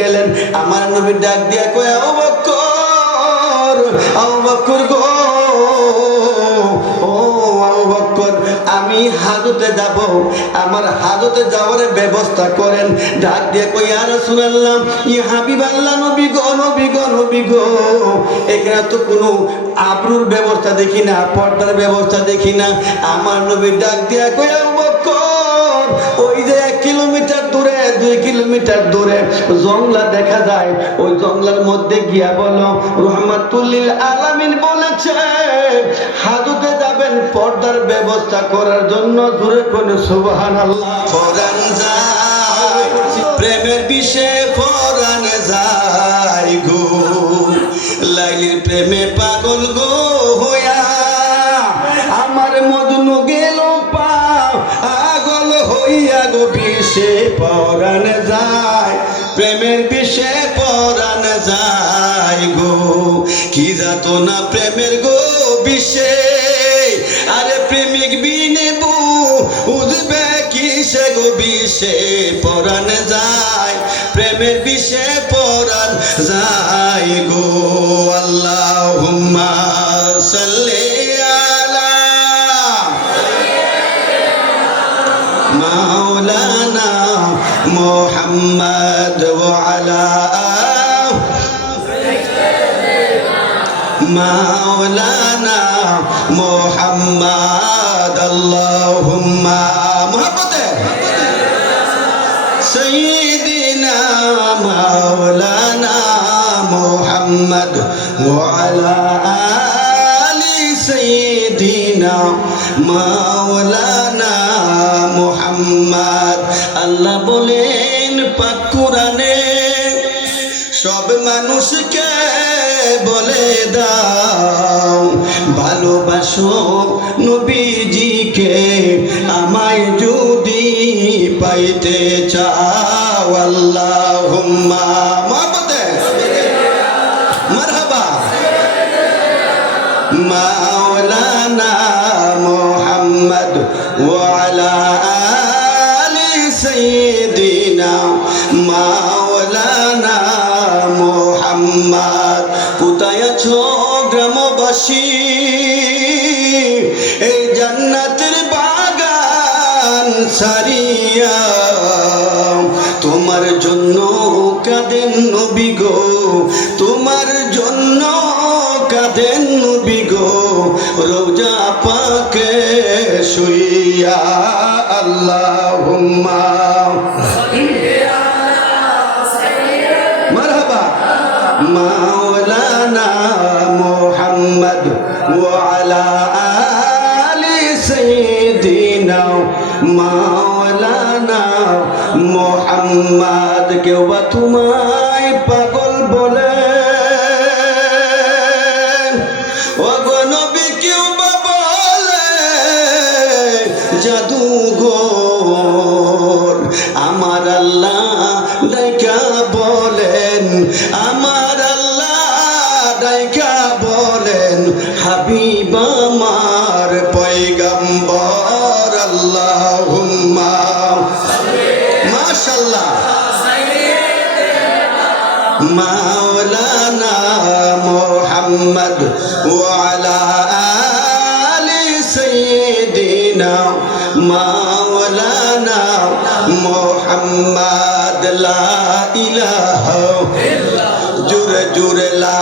গেলেন। আমার নবী ডাক দিয়া কয়, আবু বকর গো, ও আবু বকর, আমি হাজতে যাব, আমার হাজতে যাওয়ার ব্যবস্থা করেন। ডাক দিয়ে কই, ইয়া রাসূলুল্লাহ, ইয়া হাবিবাল্লাহ, নবী গো, নবী গো, নবী গো, এখানে তো কোনো আবরুর ব্যবস্থা দেখি না, পর্দার ব্যবস্থা দেখি না। আমার নবী ডাক দিয়া কই, আবু বকর, ওই যে 1 কিলোমিটার দূরে, 2 কিলোমিটার দূরে জংলা দেখা যায়, ওই জংলার মধ্যে গিয়া বলো, রহমাতুল লিল আলামিন বলেছে হাজতে যাবেন পর্দার ব্যবস্থা করার জন্য। জোরে কোন সুবহানাল্লাহ। ফরান যায় প্রেমের বিষে, ফরান যায় গো, লাইলির প্রেমে পাগল গো হইয়া, আমার মজনু গেল পাগল হইয়া গো, বিষে পরান যায়, প্রেমের বিষে পরান যায় গো, কি যাত না প্রেমের গো বিষে, আরে প্রেমিক বিনে বুঝবে কিসে গো, বিষে পরান যায়, প্রেমের বিষে পরান যায় গো। আল্লাহুম্মা সাল্লি আলা মাওলানা মুহাম্মদ ওয়া আলা মাওলানা মুহাম্মদ। আল্লাহুম্মা মুহাব্বতে সাইয়্যিদিনা মাওলানা মুহাম্মদ ওয়া আলা আলি সাইয়্যিদিনা মাওলানা মুহাম্মদ। আল্লাহ বলেন পাক কুরআনে, সব মানুষকে বলে দাও ভালোবাসো নবীজিকে, আমায় যদি পাইতে চাও। আল্লাহুম্মা মুহাব্বতে মারহাবা মাওলানা মুহাম্মদ ওয়া আলা আলি সাইয়্যিদিনা মাওলানা মুহাম্মদ। কোথায় আছো গ্রামবাসী, এই জান্নাতের বাগান সারিয়া, তোমার জন্য কাঁদেন নবী গো, তোমার জন্য কাঁদেন নবী গো, রওজা পাকে শুইয়া। আল্লাহুম্মা মারহাবা মাওলানা মুহাম্মদ ওয়া আলা আলি সাইয়্যিদিনা মাওলানা মুহাম্মদ। কেউ বা তোমায় পাগল বলে, ও গো নবী, কেউ বা বলে জাদুঘর, আমার আল্লাহ ডাইকা বলেন, আমার আল্লাহ ডাইকা বলেন, হাবিব আমার পয়গম্বর। আল্লাহুম্মা মাশাআল্লাহ মাওলানা মুহাম্মদ ওয়া আলা আলি সাইয়্যিদিনা মাওলানা মুহাম্মদ। লা ইলাহা ইল্লাল্লাহ, জোরে জোরে লা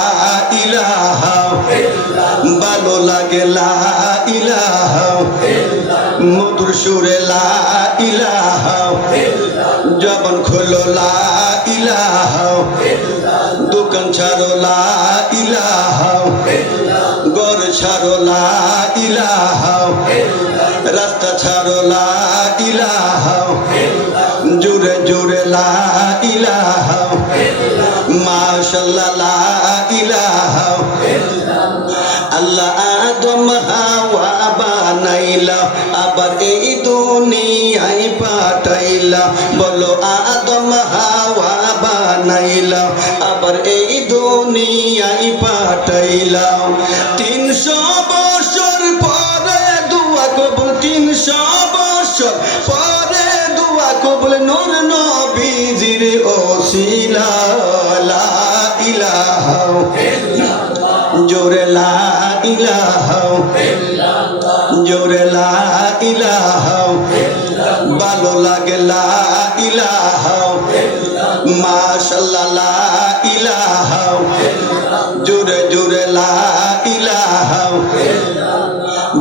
ইলাহা ইল্লাল্লাহ, ভালো লাগে লা ইলাহা ইল্লাল্লাহ, মধুর সুরে লা ইলাহা ইল্লাল্লাহ, জবান খোলো লা ইলাহা ইল্লাল্লাহ, দোকান ছাড়ো লা ইলাহা ইল্লাল্লাহ, ঘর ছাড়ো লা ইলাহা ইল্লাল্লাহ, রাস্তা ছাড়ো লা ইলাহা ইল্লাল্লাহ, জোরে জোরে লা ইলাহা ইল্লাল্লাহ, মাশাআল্লাহ লা ইলাহা ইল্লাল্লাহ। আল্লাহ আদম হাওয়া বানাইলা, আবার এই দুনিয়ায় পাঠাইলা, বলো আদম হাওয়া বানাইলা, আবার এই দুনিয়ায় পাঠাইলা। 300 বছর পরে দোয়া কবুল, 300 বছর পরে দোয়া কবুল, নূর নবীজির ওসিলা। ইলাহা জোরে লা ইলাহা জোরে লা ইলাহা ভালো লাগে লা ইলাহা মাশাআল্লাহ লা ইলাহা জোরে জোরে লা ইলাহা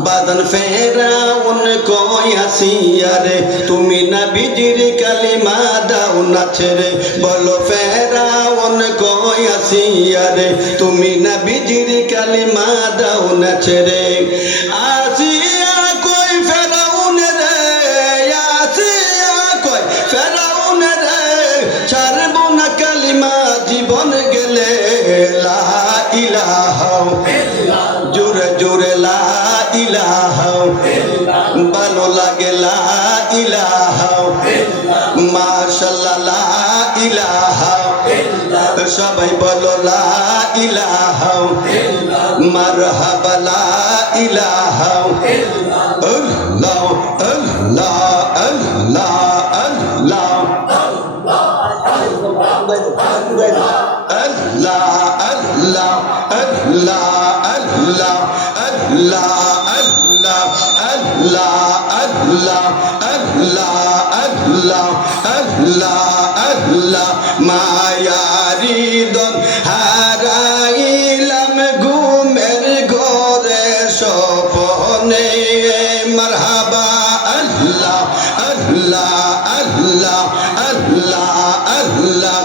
বাদন ফেরাউন কই আসিয়ারে তুমি নবীজির কালিমা দাও না ছেড়ে বলো ফেরাউন কই আসিয়ারে তুমি নবীজির কালিমা দাও না ছেড়ে আসিয়া কই ফেরাউন রে আসিয়া কই ফেরাউন রে ছাড়ব না কালিমা জীবন গেলে লা ইলাহা জোরে জোরে লা ইলাহা ভালো লাগে লা ইলাহা মাশাআল্লাহ লা ইলাহা সবাই বলো লা ইলাহা মারহাবা লা ইলাহা আল্লাহ আল্লাহ আল্লাহ আল্লাহ Allah Allah Allah Allah Allah Allah Allah Allah Allah Allah Allah মায়ারি দন হারাইলাম ঘুমের ঘরে স্বপ্নে মারহাবা আল্লাহ আল্লাহ আল্লাহ আল্লাহ আল্লাহ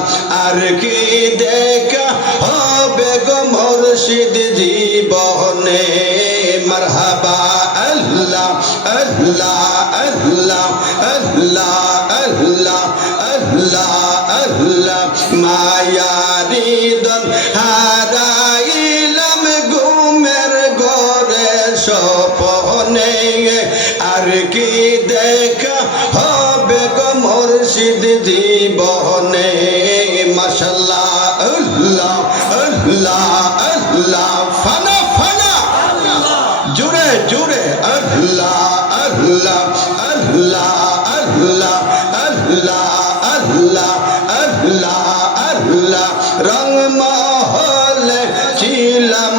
আর কি দেখা হবে গো মুর্শিদ জীবনে মারহাবা আল্লাহ আল্লাহ আল্লাহ আল্লাহ আল্লাহ আল্লাহ আল্লাহ মায়ারি দন হারাইলাম ঘুমের ঘরে স্বপ্নে আর কি দেখা হবে গো মুর্শিদ জীবনে মাশাআল্লাহ আল্লাহ আল্লাহ আল্লাহ ফানা ফানা জোরে জোরে আল্লাহ আল্লাহ আল্লাহ আল্লাহ আল্লাহ আল্লাহ আল্লাহ আল্লাহ রং মহলে ছিলাম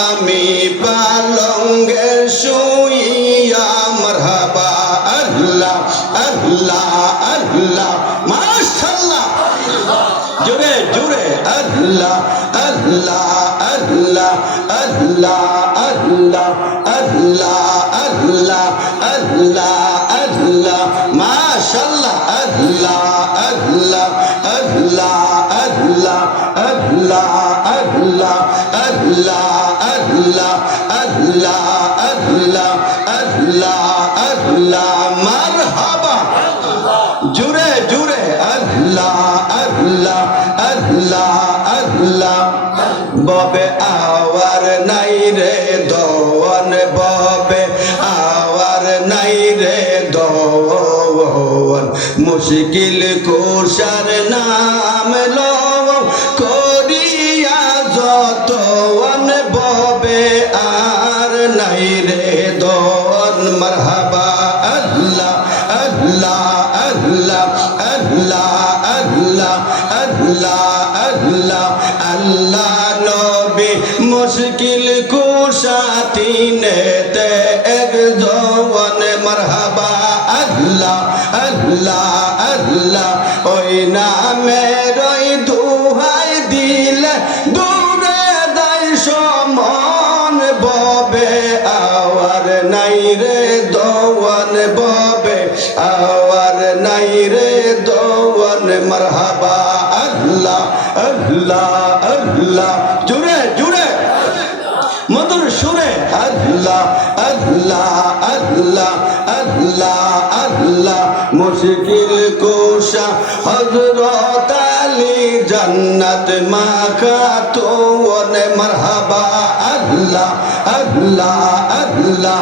আমি পালঙ্গে শুইয়া মারহাবা আল্লাহ আল্লাহ আল্লাহ মাশাআল্লাহ জোরে জোরে আল্লাহ আল্লাহ আল্লাহ আল্লাহ আল্লাহ আল্লাহ আল্লাহ আল্লাহ আল্লাহ মাশাআল্লাহ আল্লাহ আল্লাহ আল্লাহ আল্লাহ আল্লাহ আল্লাহ আল্লাহ আল্লাহ আল্লাহ আল্লাহ আল্লাহ আল্লাহ মারহাবা জোরে জোরে আল্লাহ আল্লাহ আল্লাহ আল্লাহ ববে আওয়ার নাই রে দওয়ান ববে আওয়ার নাই রে দওয়ান মুশকিল কুশার নাম লও করিয়া যতওয়ান ববে আর নাই রে দওয়ান মারহাবা আল্লাহ আল্লাহ আল্লাহ আল্লাহ আল্লাহ আল্লাহ আল্লাহ আল্লাহ নবী মুশকিল কুশাতিনেতে এক জওয়ান মারহাবা আল্লাহ আল্লাহ আল্লাহ ওই নামের ওই দুহাই দিলে দূরে দাই সমান ববে আওয়ার নাই রে দওয়ান ববে আওয়ার নাই রে দওয়ান মারহাবা আল্লাহ আল্লাহ আল্লাহ জুড়ে জুড়ে মধুর সুরে আল্লাহ আল্লাহ আল্লাহ আল্লাহ আল্লাহ মুশকিল কুশা হযরত আলী জান্নাত মাখাতুন মারহাবা আল্লাহ আল্লাহ আল্লাহ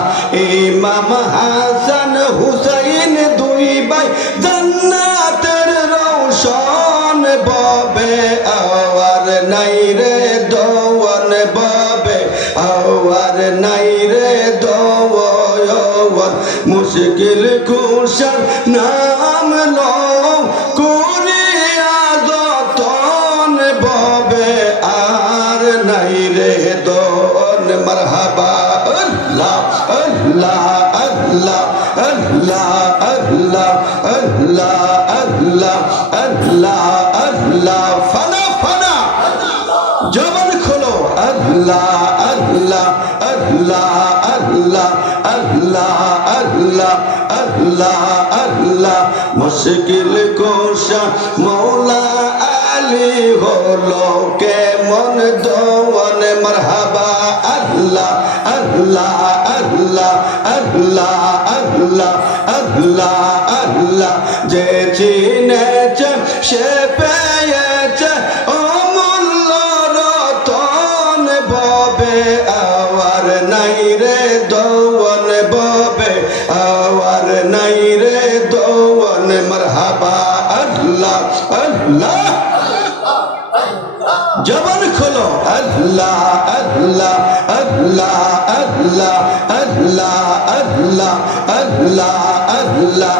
ইমাম হাসান হুসাইন দুই ভাই জান্নাতের রওশন ববে আওয়ার নাই রে দওয়ান ববে আওয়ার নাই রে দওয়ান মুশকিল কুশার নাম লও করিয়া যতন ববে আল্লাহ আল্লাহ আল্লাহ আল্লাহ আল্লাহ আল্লাহ আল্লাহ ফানা ফানা জবান খোলো আল্লাহ আল্লাহ আল্লাহ আল্লাহ আল্লাহ আল্লাহ আল্লাহ আল্লাহ মুশকিল কোশা মৌলা আলী হলো কেমন দোয়ান মারহাবা আল্লাহ আল্লাহ আল্লাহ আল্লাহ আল্লাহ আল্লাহ আল্লাহ যে চিনেছে সে পেয়েছে অমূল্য রতন ববে আওয়ার নাই রে দোয়ান ববে আওয়ার নাই রে দোয়ান মারহাবা আল্লাহ আল্লাহ জবান খোলো আল্লাহ আল্লাহ আল্লাহ আল্লাহ আল্লাহ আল্লাহ আল্লাহ আল্লাহ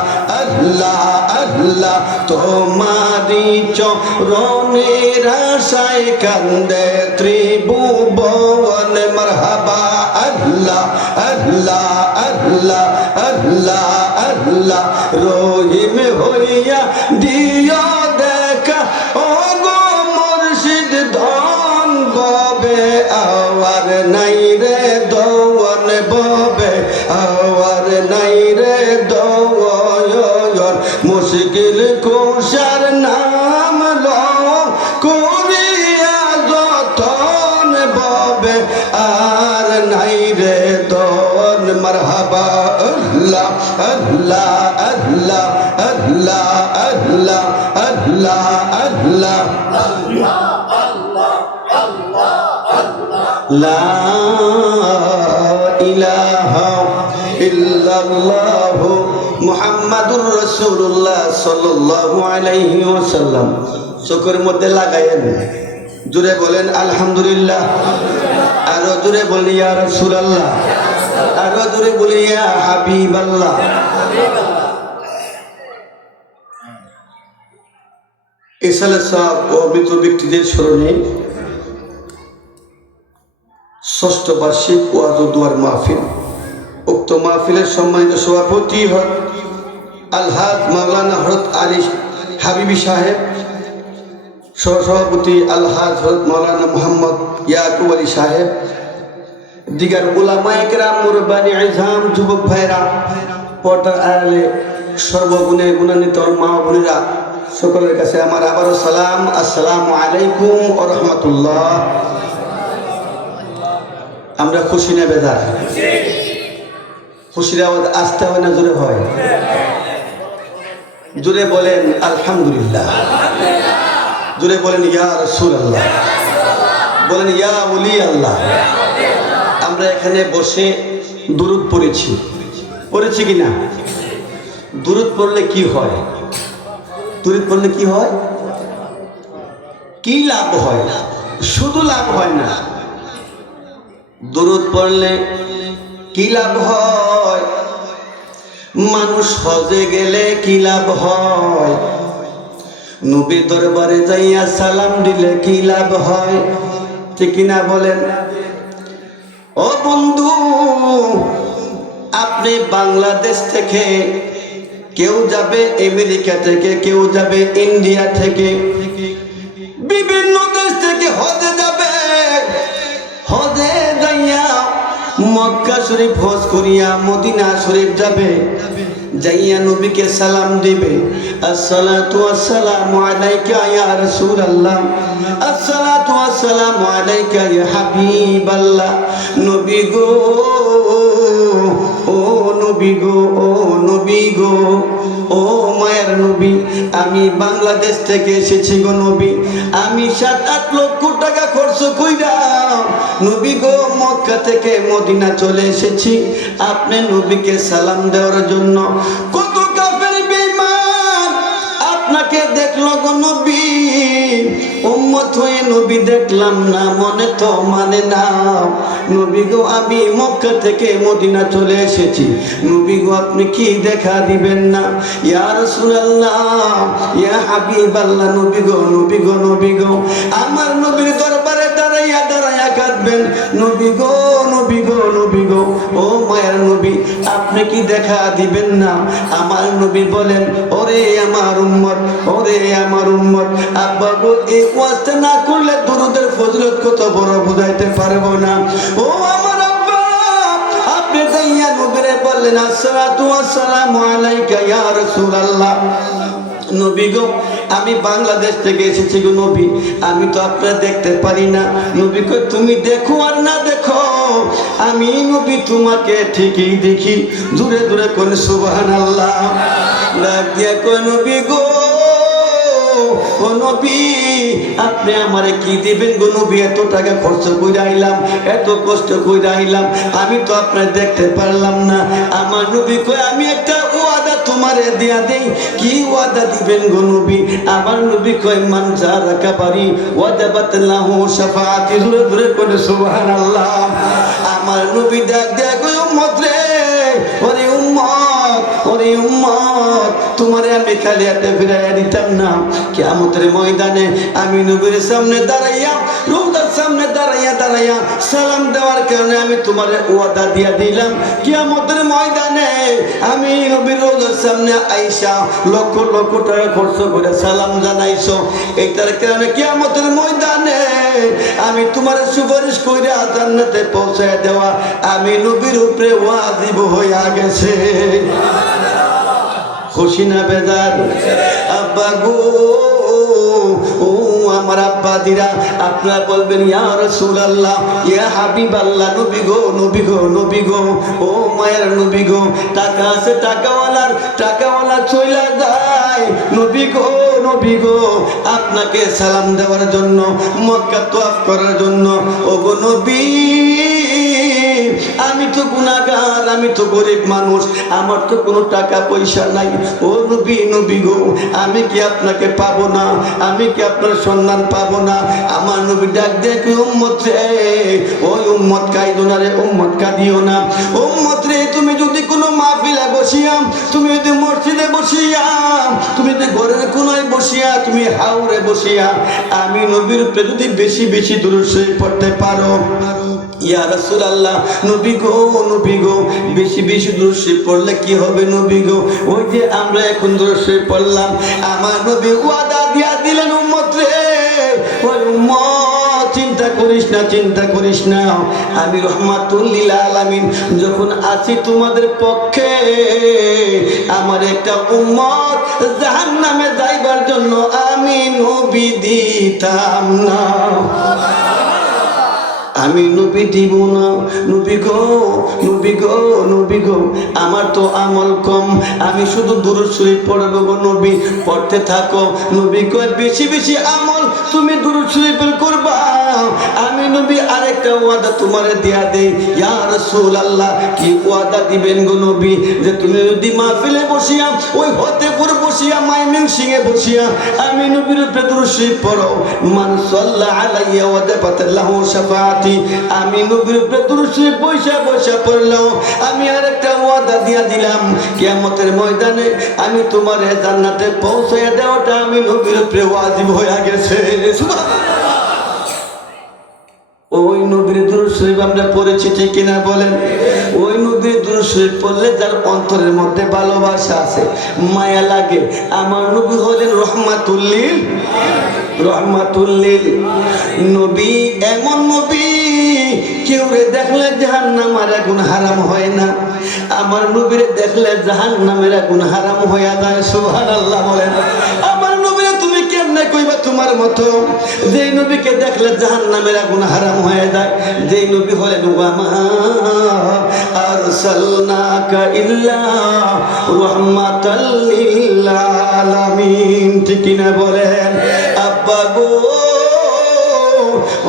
আল্লাহ আল্লাহ তোমারি চরণের আশায় কান্দে ত্রিভুবন মারহাবা আল্লাহ আল্লাহ আল্লাহ আল্লাহ আল্লাহ রহিম হইয়া দিও দেখা ও গো মুর্শিদ ধন ববে আওয়ার নাই রে দোয়ান ববে আওয়ার নাই রে দোয়ান মুশকিল কুশার নাম লো করিয়া যতন ববে আর নাই রে দোয়ান মারহাবা আল্লাহ আল্লাহ আল্লাহ আল্লাহ আল্লাহ আল্লাহ আল্লাহ লা ইলাহা ইল্লাল্লাহু মুহাম্মাদুর রাসূলুল্লাহ সাল্লাল্লাহু আলাইহি ওয়াসাল্লাম চোখের মধ্যে লাগায়েন জোরে বলেন আলহামদুলিল্লাহ আরো জোরে বলি ইয়া রাসূলুল্লাহ আরো জোরে বলি ইয়া হাবিবাল্লাহ ইসালে সাহেব ও মৃত ব্যক্তিদের স্মরণে ষষ্ঠ বার্ষিক ওয়াজ ও দোয়ার মাহফিল উক্ত মাহফিলের সম্মানিত সভাপতি আলহাজ মাওলানা হযরত আলী হাবিবি সাহেব সহসভাপতি আলহাজ হযরত মাওলানা মোহাম্মদ ইয়াকুব আলী সাহেব দিগার উলামায়ে কেরাম মুরব্বানি ইজাম যুবক ভাইরা পর্দার আড়ালে সর্বগুণে গুণান্বিত মা বোনেরা সকলের কাছে আমার আবারও সালাম আসসালামু আলাইকুম ওয়া রাহমাতুল্লাহ। আমরা খুশি না বেজার? খুশির আওয়াজ আসতে হয় না জোরে হয়? জোরে বলেন আলহামদুলিল্লাহ, জোরে বলেন ইয়া রাসূলুল্লাহ, বলেন ইয়া ওলি আল্লাহ। আমরা এখানে বসে দুরূদ পড়েছি কি না? দুরূদ পড়লে কি হয়? দুরূদ পড়লে কি হয়? কি লাভ হয়? শুধু লাভ হয় না, দুরূদ পড়লে কি লাভ হয়? মানুষ হজে গেলে কি লাভ হয়? নবীর দরবারে যাইয়া সালাম দিলে কি লাভ হয়? ঠিক কিনা বলেন? ও বন্ধু, আপনি বাংলাদেশ থেকে, কেউ যাবে আমেরিকা থেকে, কেউ যাবে ইন্ডিয়া থেকে, বিভিন্ন দেশ থেকে হজে যাবে। হজে যাইয়া মক্কা শরীফ হজ করিয়া মদিনা শরীফ যাবে, যাইয়া নবীকে সালাম দিবে, আসসালাতু ওয়াসসালামু আলাইকা ইয়া রাসূলুল্লাহ, আসসালাতু ওয়াসসালামু আলাইকা ইয়া হাবিবাল্লাহ। নবী গো, ও নবী গো, ও নবী গো, ও মায়ের নবী, আমি বাংলাদেশ থেকে এসেছি গো নবী, আমি 7-8 লক্ষ টাকা খরচ কইরা নবী গো মক্কা থেকে মদিনা চলে এসেছি আপনি নবীকে সালাম দেওয়ার জন্য। কত কাফের বেঈমান আপনাকে দেখলো গো নবী, উম্মত হয়ে নবী দেখলাম না, মনে তো মানে না। নবী গো আমি মক্কা থেকে মদিনা চলে এসেছি, নবী গো আপনি কি দেখা দিবেন না? ইয়া রাসূলুল্লাহ, ইয়া হাবিবাল্লাহ, নবী গো, নবী গো, নবী গো, আমার নবীর দরবারে দাঁড়াইয়া দাঁড়াইয়া কাঁদবেন, নবী গো, নবী গো, নবী গো, ও মায়ের নবী, আপনি আপনি কি দেখা দিবেন না? আমার নবী বলেন, ওরে আমার উম্মত, ওরে আমার উম্মত, আব্বা গো এই ওয়াজটা না করলে দুরূদের ফজিলত কত বড় বুঝাইতে পারবো না। ও আমার আব্বা, আপনি যাইয়া নবীরে বললেন, আসসালাতু ওয়াসসালামু আলাইকা ইয়া রাসূলুল্লাহ। নবী গো, আমি বাংলাদেশ থেকে এসেছি গো নবী, আমি তো আপনারা দেখতে পারি না। নবী কই, তুমি দেখো আর না দেখো, আমি নবী তোমাকে ঠিকই দেখি। দূরে দূরে কোন সুবহানাল্লাহ। ডাক দিয়া কয়, নবী গো, ও নবী, আপনি আমারে কি দিবেন গো নবী? এত টাকা খরচ করে আইলাম, এত কষ্ট করে আইলাম, আমি তো আপনার দেখতে পারলাম না। আমার নবী কয়, আমি একটা ওয়াদা তোমারে দিয়া দেই। কি ওয়াদা দিবেন গো নবী? আমার নবী কয়, মান জারাকা বারি ওয়াদাবাত লাহু শাফাআতি। জোরে জোরে করে সুবহানাল্লাহ। আমার নবী ডাক দেয়া কয়, উম্মত রে, ওরে উম্মত, ওরে উম্মত, তোমারে আমি খালি হাতে ফিরাইয়া দিতাম না। কিয়ামতের ময়দানে আমি নবীর সামনে দাঁড়াইয়া, রওজার সামনে দাঁড়াইয়া দাঁড়াইয়া সালাম দেওয়ার কারণে আমি তোমারে ওয়াদা দিয়া দিলাম। কিয়ামতের ময়দানে আমি নবীর রওজার সামনে আইসা লক্ষ লক্ষ টাকা খরচ করে সালাম জানাইছো, এটার কারণে কিয়ামতের ময়দানে আমি তোমারে সুপারিশ কইরা জান্নাতে পৌঁছায় দেওয়া আমি নবীর উপরে ওয়াজিব হইয়া গেছে। খুশি না বেজার? আব্বা গো, ও আমার আব্বা দিরা, আপনারা বলবেন, ইয়া রাসূলুল্লাহ, ইয়া হাবিবাল্লাহ, নবী গো, নবী গো, নবী গো, ও মায়ের নবী গো, টাকা আছে টাকাওয়ালা চইলা যায়, নবী গো, নবী গো, আপনাকে সালাম দেওয়ার জন্য, মক্কা তওয়াফ করার জন্য। ও গো নবী, আমি তো গুনাহগার, আমি তো গরিব মানুষ, আমার তো কোনো টাকা পয়সা নাই। ও নবী, নবী গো, আমি কি আপনাকে পাবো না? আমি কি আপনার সন্ধান পাবো না? আমার নবী ডাক দিয়ে, উম্মত রে, ওই উম্মত কাইদো না রে, উম্মত কাঁদিও না। উম্মত রে, তুমি যদি কোনো মাহফিলে বসিয়াম, তুমি যদি মসজিদে বসিয়াম, তুমি যদি ঘরের কোনায় বসিয়া, তুমি হাওরে বসিয়া আমি নবীর উপরে যদি বেশি বেশি দুরূদ শরীফ পড়তে পারো, ইয়া রাসূলুল্লাহ, নবী গো, নবী গো, বেশি বেশি দুরূদ শরীফ পড়লে কি হবে নবী গো? ওই যে আমরা এখন দুরূদ শরীফ পড়লাম, আমার নবী ওয়াদা দিয়া দিলেন, উম্মত রে, ওই উম্মত চিন্তা করিস না, চিন্তা করিস না, আমি রহমাতুল লিল আলামিন যখন আছি তোমাদের পক্ষে, আমার একটা উম্মত জাহান্নামে যাইবার জন্য আমি নবী দিতাম না, আমি নবী দিব না। নবী গো, নবী গো, নবী গো, আমার তো আমল কম, আমি শুধু দুরূদ শরীফ পড়ব গো নবী। পড়তে থাকো। নবী কয়, বেশি বেশি আমল তুমি দুরূদ শরীফের করবা। আমি নবী আরেকটা ওয়াদা তোমারে দেয়া দেই। ইয়া রাসূলুল্লাহ, কি ওয়াদা দিবেন গো নবী? যে তুমি যদি মাহফিলে বসিয়া, ওই হতেপুর বসিয়া, ময়মনসিংহে বসিয়া আমি নবীর উপরে দুরূদ শরীফ পড়ো, মান সাল্লা আলাইয়া ওয়াজাবাত লাহু শাফাআতি, আমি নবীর উপরে দুরূদ শরীফ বইসা বইসা পড়লাম, আমি আরেকটা ওয়াদা দিয়া দিলাম, কিয়ামতের ময়দানে আমি তোমারে জান্নাতে পৌঁছায়া দেওয়াটা আমি নবীর উপরে ওয়াজিব হয়ে গেছে। ওই নবীর দুরূদ শরীফ আমরা পড়েছি ঠিক কিনা বলেন? ওই নবীর দুরূদ শরীফ পড়লে যার অন্তরের মধ্যে ভালোবাসা আছে, মায়া লাগে, আমার নবী হলেন রহমাতুল লিল, রহমাতুল লিল নবী। এমন নবী, কেউ রে দেখলে জাহান্নামের আগুন হারাম হয় না, আমার নবীরে দেখলে জাহান্নামের আগুন হারাম হয়ে যায়। সুবহানাল্লাহ বলেন। আমার নবীরে তুমি কেমনে কইবা তোমার মতো, যেই নবীকে দেখলে জাহান্নামের আগুন হারাম হয়ে যায়, যেই নবী হলেন ওয়া মা আরসালনাকা ইল্লা রাহমাতাল লিল আলামিন। ঠিক কিনা বলেন? আব্বা গো,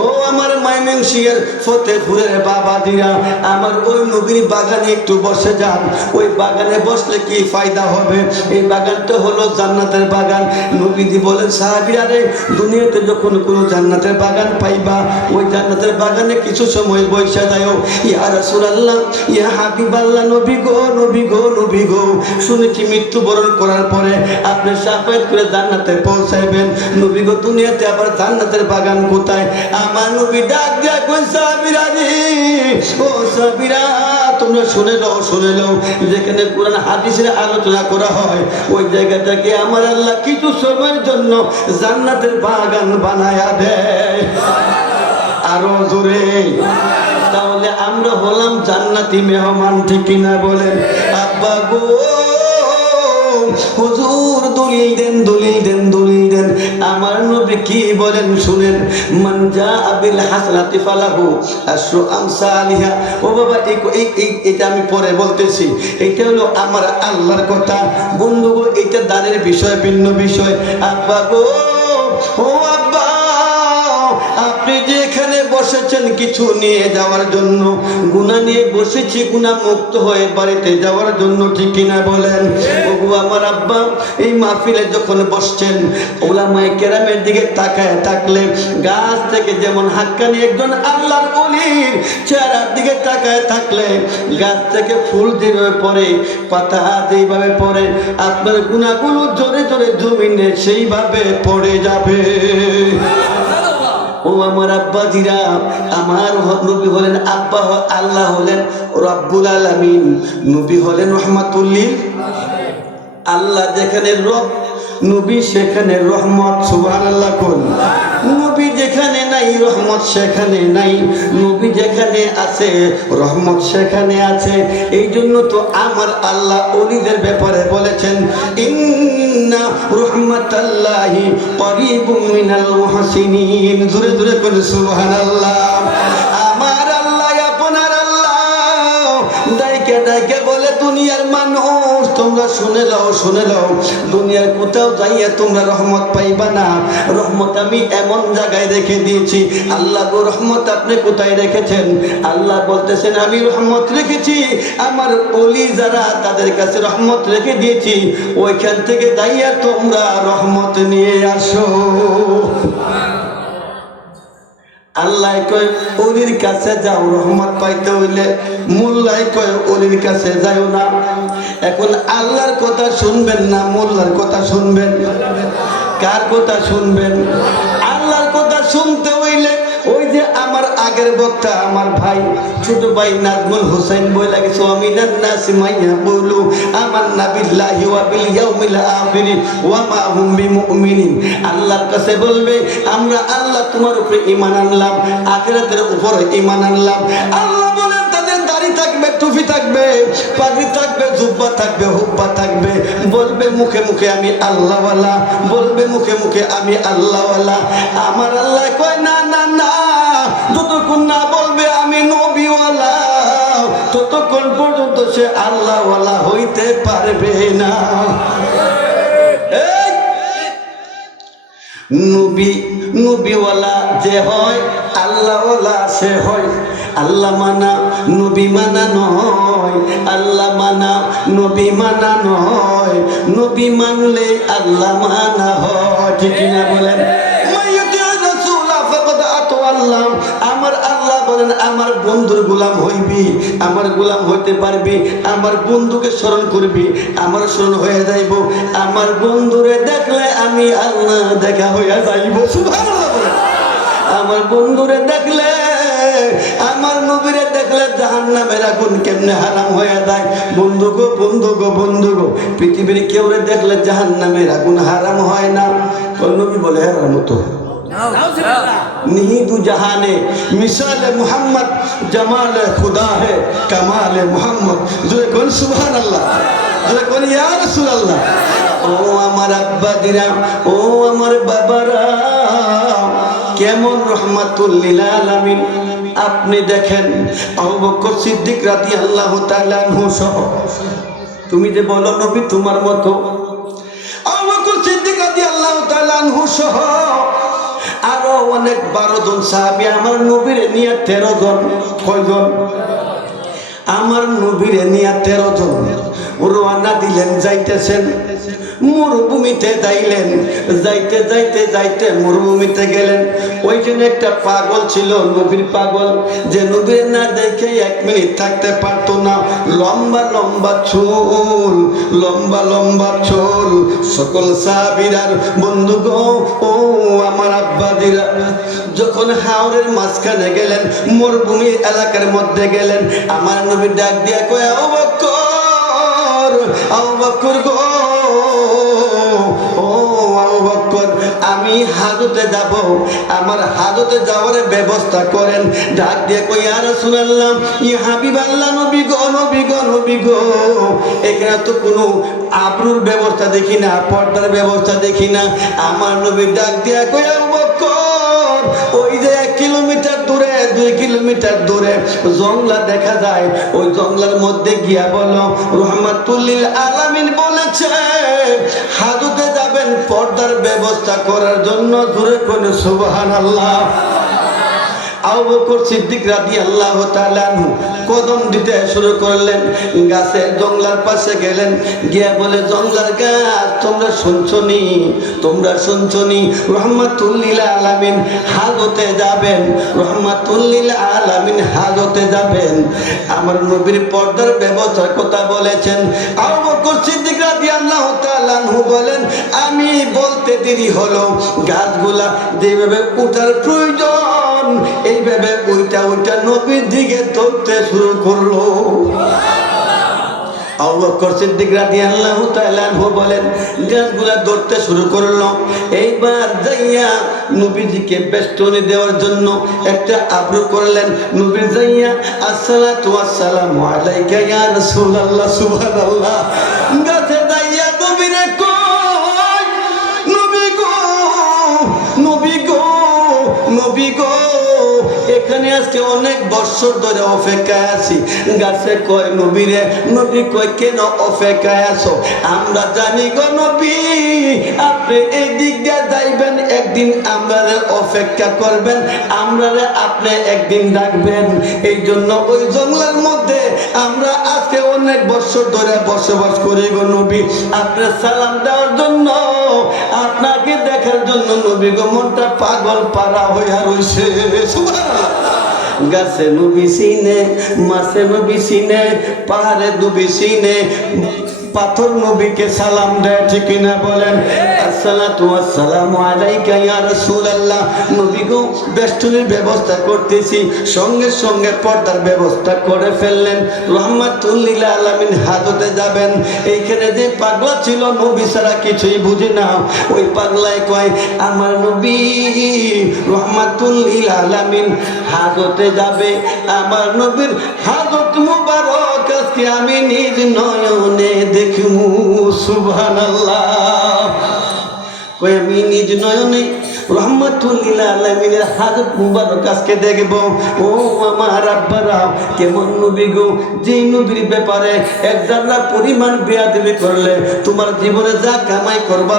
ও আমার ময়মনসিংহের ফতেপুরের বাবা দিরা, আমার ওই নবীর বাগানে একটু বসে যান। ওই বাগানে বসলে কি ফায়দা হবে? এই বাগানটা হলো জান্নাতের বাগান। নবীজি বলেন, সাহাবীরা রে, দুনিয়াতে যখন কোনো জান্নাতের বাগান পাইবা, ওই জান্নাতের বাগানে কিছু সময় বসে যাও। ইয়া রাসূলুল্লাহ, ইয়া হাবিবাল্লাহ, নবী গো, নবী গো, নবী গো, শুনেছি মৃত্যুবরণ করার পরে আপনি সাফায়াত করে জান্নাতে পৌঁছাইবেন। নবী গো, দুনিয়াতে আবার জান্নাতের বাগান কোথায়? যায়। আমার নবী ডাক দিয়া কই সাহাবীরা রে, ও সাহাবীরা তোমরা শুনে নাও, যেখানে কোরআন হাদিসের আলোচনা করা হয় ওই জায়গাটাকে আমার আল্লাহ কিছু সময়ের জন্য জান্নাতের বাগান বানায়া দেয়। আরো জোরে। তাহলে আমরা হলাম জান্নাতি মেহমান, ঠিক কিনা বলেন? আব্বা গো হুজুর দলিল দেন। আমার নবী কি বলেন শুনেন, মান জাআ বিল হাসানাতি ফালাহু আশরু আমসালিহা। ও বাবা এটা আমি পরে বলতেছি, এটা হলো আমার আল্লাহর কথা। বন্ধু গো এটা দানের বিষয়, ভিন্ন বিষয়। আব্বা গো, ও আব্বা, আপনি যে এখানে বসেছেন কিছু নিয়ে যাওয়ার জন্য, গুনাহ নিয়ে বসেছি গুনাহ মুক্ত হয়ে বাড়িতে যাওয়ার জন্য, ঠিক কিনা বলেন? ওগো আমার আব্বা, এই মাহফিলে যখন বসছেন উলামায়ে কেরামের দিকে তাকায় থাকলে গাছ থেকে যেমন হাক্কানি একজন আল্লাহর ওলির চেহারার দিকে তাকায় থাকলে গাছ থেকে ফুল যেভাবে পড়ে, পাতা যেভাবে পড়ে, আপনার গুনাহগুলো জোরে জোরে জমিনে সেইভাবে পড়ে যাবে। ও আমার আব্বাজিরা, আমার নবী হলেন আব্বা, আল্লাহ হলেন রব্বুল আলামিন, নবী হলেন রহমাতুল লিল। আল্লাহ যেখানে রব, নবী সেখানে রহমত। সুবহানাল্লাহ কোন। নবী যেখানে নাই রহমত সেখানে নাই, নবী যেখানে আছে রহমত সেখানে আছে। এই জন্য তো আমার আল্লাহ ওলিদের ব্যাপারে বলেছেন, ইন্না রাহমাতাল্লাহি করিবুম মিনাল মুহসিনিন। জোরে জোরে বলে সুবহানাল্লাহ। আমার আল্লাহ আপনার আল্লাহ ডাইকে বলে, দুনিয়ার মানুষ তোমরা শুনে লও, দুনিয়ার কোথাও যাইয়া তোমরা রহমত পাইবা না। রহমত আমি এমন জায়গায় রেখে দিয়েছি। আল্লাহ গো রহমত আপনি কোথায় রেখেছেন? আল্লাহ বলতেছেন আমি রহমত রেখেছি আমার ওলি যারা, তাদের কাছে রহমত রেখে দিয়েছি, ওইখান থেকে যাইয়া তোমরা রহমত নিয়ে আসো। আল্লাহ কয় ওলির কাছে যাও রহমত পাইতে হইলে, মোল্লাই কয় ওলির কাছে যাও না। এখন আল্লাহর কথা শুনবেন না মোল্লার কথা শুনবেন? কার কথা শুনবেন? আল্লাহর কথা শুনতে হইলে ওই যে আমার আগের বক্তা আমার ভাই ছোট ভাই নাজমুল হোসেন বই লাগেছে, আমিনান নাসি মাইয়া বলু আমান্না বিল্লাহি ওয়া বিল ইয়াউমিল আখির ওয়া মা হুম বিমুমিনিন। আল্লাহর কাছে বলবে আমরা আল্লাহ তোমার উপরে ঈমান আনলাম, আখিরাতের উপরে ঈমান আনলাম। আল্লাহ বলেন তাদের দাড়ি থাকবে, টুপি থাকবে, পাগড়ি থাকবে, জুব্বা থাকবে, হুব্বা থাকবে, বলবে মুখে মুখে আমি আল্লাহওয়ালা, বলবে মুখে মুখে আমি আল্লাহওয়ালা। আমার আল্লাহ কয় না না না, যতক্ষণ না বলবে আমি নবীওয়ালা ততক্ষণ পর্যন্ত সে আল্লাহওয়ালা হইতে পারবে না। নবীওয়ালা যে হয় আল্লাহওয়ালা সে হয়। আল্লাহ মানা নবী মানা নয়, আল্লাহ মানা নবী মানা নয়, নবী মানলে আল্লাহ মানা হয়, ঠিক না বলেন? আমার আল্লাহ বলেন আমার বন্ধুর গোলাম হইবি, আমার গোলাম হইতে পারবি, আমার বন্ধুকে স্মরণ করবি, আমার স্মরণ হয়ে যাইব। আমার বন্ধুরে দেখলে আমি আল্লাহ দেখা হইয়া যাইব। সুবহানাল্লাহ। আমার বন্ধুরে দেখলে, আমার নবীরে দেখলে জাহান্নামের আগুন কেমনে হারাম হয়ে যায়। বন্ধু গো, পৃথিবীর কেউ দেখলে জাহান্নামের আগুন হারাম হয় না। নবী বলে হারাম হতো। नहीं तू जहाने मिसाल मोहम्मद जमाल खुदा है कमाल मोहम्मद। जो कौन सुभान अल्लाह, जो कौन या रसूल अल्लाह। ओ আমার আব্বা দিরা, ও আমার বাবারা, কেমন রহমাতুল লিল আলামিন। আপনি দেখেন আবু বকর সিদ্দিক রাদিয়াল্লাহু তাআলা আনহু সহ, তুমি যে বলো নবী তোমার মতো, আবু বকর সিদ্দিক রাদিয়াল্লাহু তাআলা আনহু সহ আরো অনেক 12 জন সাহাবী আমার নবীরে নিয়ে 13 জন। কয়জন? আমার নবীরে নিয়ে 13 জন রওনা দিলেন, যাইতেছেন মরুভূমিতে যাইলেন। যাইতে যাইতে যাইতে মরুভূমিতে গেলেন। ওইখানে একটা পাগল ছিল, নবীর পাগল, যে নবীর না দেখে 1 মিনিট থাকতে পারতো না। লম্বা লম্বা চুল, লম্বা লম্বা চুল। সকল সাহাবীরার বন্ধু গো, ও আমার আব্বাজিরা, যখন হাওরের মাঝখানে গেলেন, মরুভূমি এলাকার মধ্যে গেলেন, আমার নবী ডাক দিয়া কয়, আবু বকর, আবু বকর গো, ও আবু বকর, আমি হাজতে যাব, আমার হাজতে যাওয়ার ব্যবস্থা করেন। ডাক দিয়ে কই, ইয়া রাসূলুল্লাহ, ইয়া হাবিবাল্লাহ, নবী গো, নবী গো, নবী গো, এখানে তো কোনো আবরুর ব্যবস্থা দেখি না, পর্দার ব্যবস্থা দেখি না। আমার নবী ডাক দিয়া কই, আবু বকর, ওই যে 1 কিলোমিটার দূরে, 2 কিলোমিটার দূরে জংলা দেখা যায়, ওই জংলার মধ্যে গিয়া বলো, রাহমাতুল লিল আলামিন বলেছে হাজতে যাবেন পর্দার ব্যবস্থা করার জন্য। জোরে কোন সুবহানাল্লাহ। আবু বকর সিদ্দিক রাদিয়াল্লাহু তাআলা আনহু কদম দিতে শুরু করলেন, গাছের জংলার পাশে গেলেন, গিয়া বলে, জংলার গাছ, তোমরা শুনছনি, তোমরা শুনছনি রাহমাতুল লিল আলামিন হাজতে যাবেন, রাহমাতুল লিল আলামিন হাজতে যাবেন, আমার নবীর পর্দার ব্যবস্থার কথা বলেছেন। আবু বকর সিদ্দিক রাদিয়াল্লাহু তাআলা আনহু বলেন, আমি বলতে দেরি হলো, গাছগুলা যেভাবে উঠার প্রয়োজন এইভাবে ওইটা নবীর দিকে ধরতে শুরু করলো। আবু বকর সিদ্দিক রাদিয়াল্লাহু তাআলা আনহু বলেন, গাছগুলা ধরতে শুরু করলো। এইবার যাইয়া নবীজিকে বেষ্টনী দেওয়ার জন্য একটা আবরু করলেন। নবী যাইয়া, আসসালাতু ওয়াসসালামু আলাইকা ইয়া রাসূলুল্লাহ, সুবহানাল্লাহ। গাছে যাইয়া নবীরে কই, নবী গো, নবী গো, নবী গো, এখানে আজকে অনেক বছর ধরে অপেক্ষায় আছি। গাছে কয়, নবীরে, নবী কয়, কেন অপেক্ষায় আছো? আমরা জানি গো নবী, আপনি এই দিক দিয়ে যাইবেন, একদিন আমরা অপেক্ষা করবেন, আমরা আপনি একদিন ডাকবেন, এই জন্য ওই জঙ্গলের মধ্যে আমরা আজকে অনেক বছর ধরে বসবাস করি গো নবী, আপনার সালাম দেওয়ার জন্য, আপনাকে দেখার জন্য নবী গো মনটা পাগল পারা হইয়া রইছে। গাছে নবী সিনে, মাছে নবী সিনে, পাহাড়ে নবী সিনে, পাথর নবীকে সালাম দেয়, ঠিক না বলেন? আসসালাতু ওয়াসসালামু আলাইকা ইয়া রাসূলুল্লাহ। নবী গো বেষ্টনীর ব্যবস্থা করতেছি, সঙ্গে সঙ্গে পর্দার ব্যবস্থা করে ফেললেন। রাহমাতুল লিল আলামিন হাজতে যাবেন। এইখানে যে পাগলা ছিল, নবী ছাড়া কিছুই বুঝে না, ওই পাগলাই কয়, আমার নবী রাহমাতুল লিল আলামিন হাজতে যাবে, আমার নবীর হাজত মুবারক আজকে আমি নিজ নয়নে দেখমু। সুবহানাল্লাহ। কই, আমি নিজ নয়নে রাহমাতুল লিল আলামিনের হাজত মুবারক আজকে দেখব। ও আমার আব্বারা, কেমন নবী গো, যে নবীর ব্যাপারে এক জাররা পরিমাণ বেয়াদবি করলে তোমার জীবনে যা কামাই করবা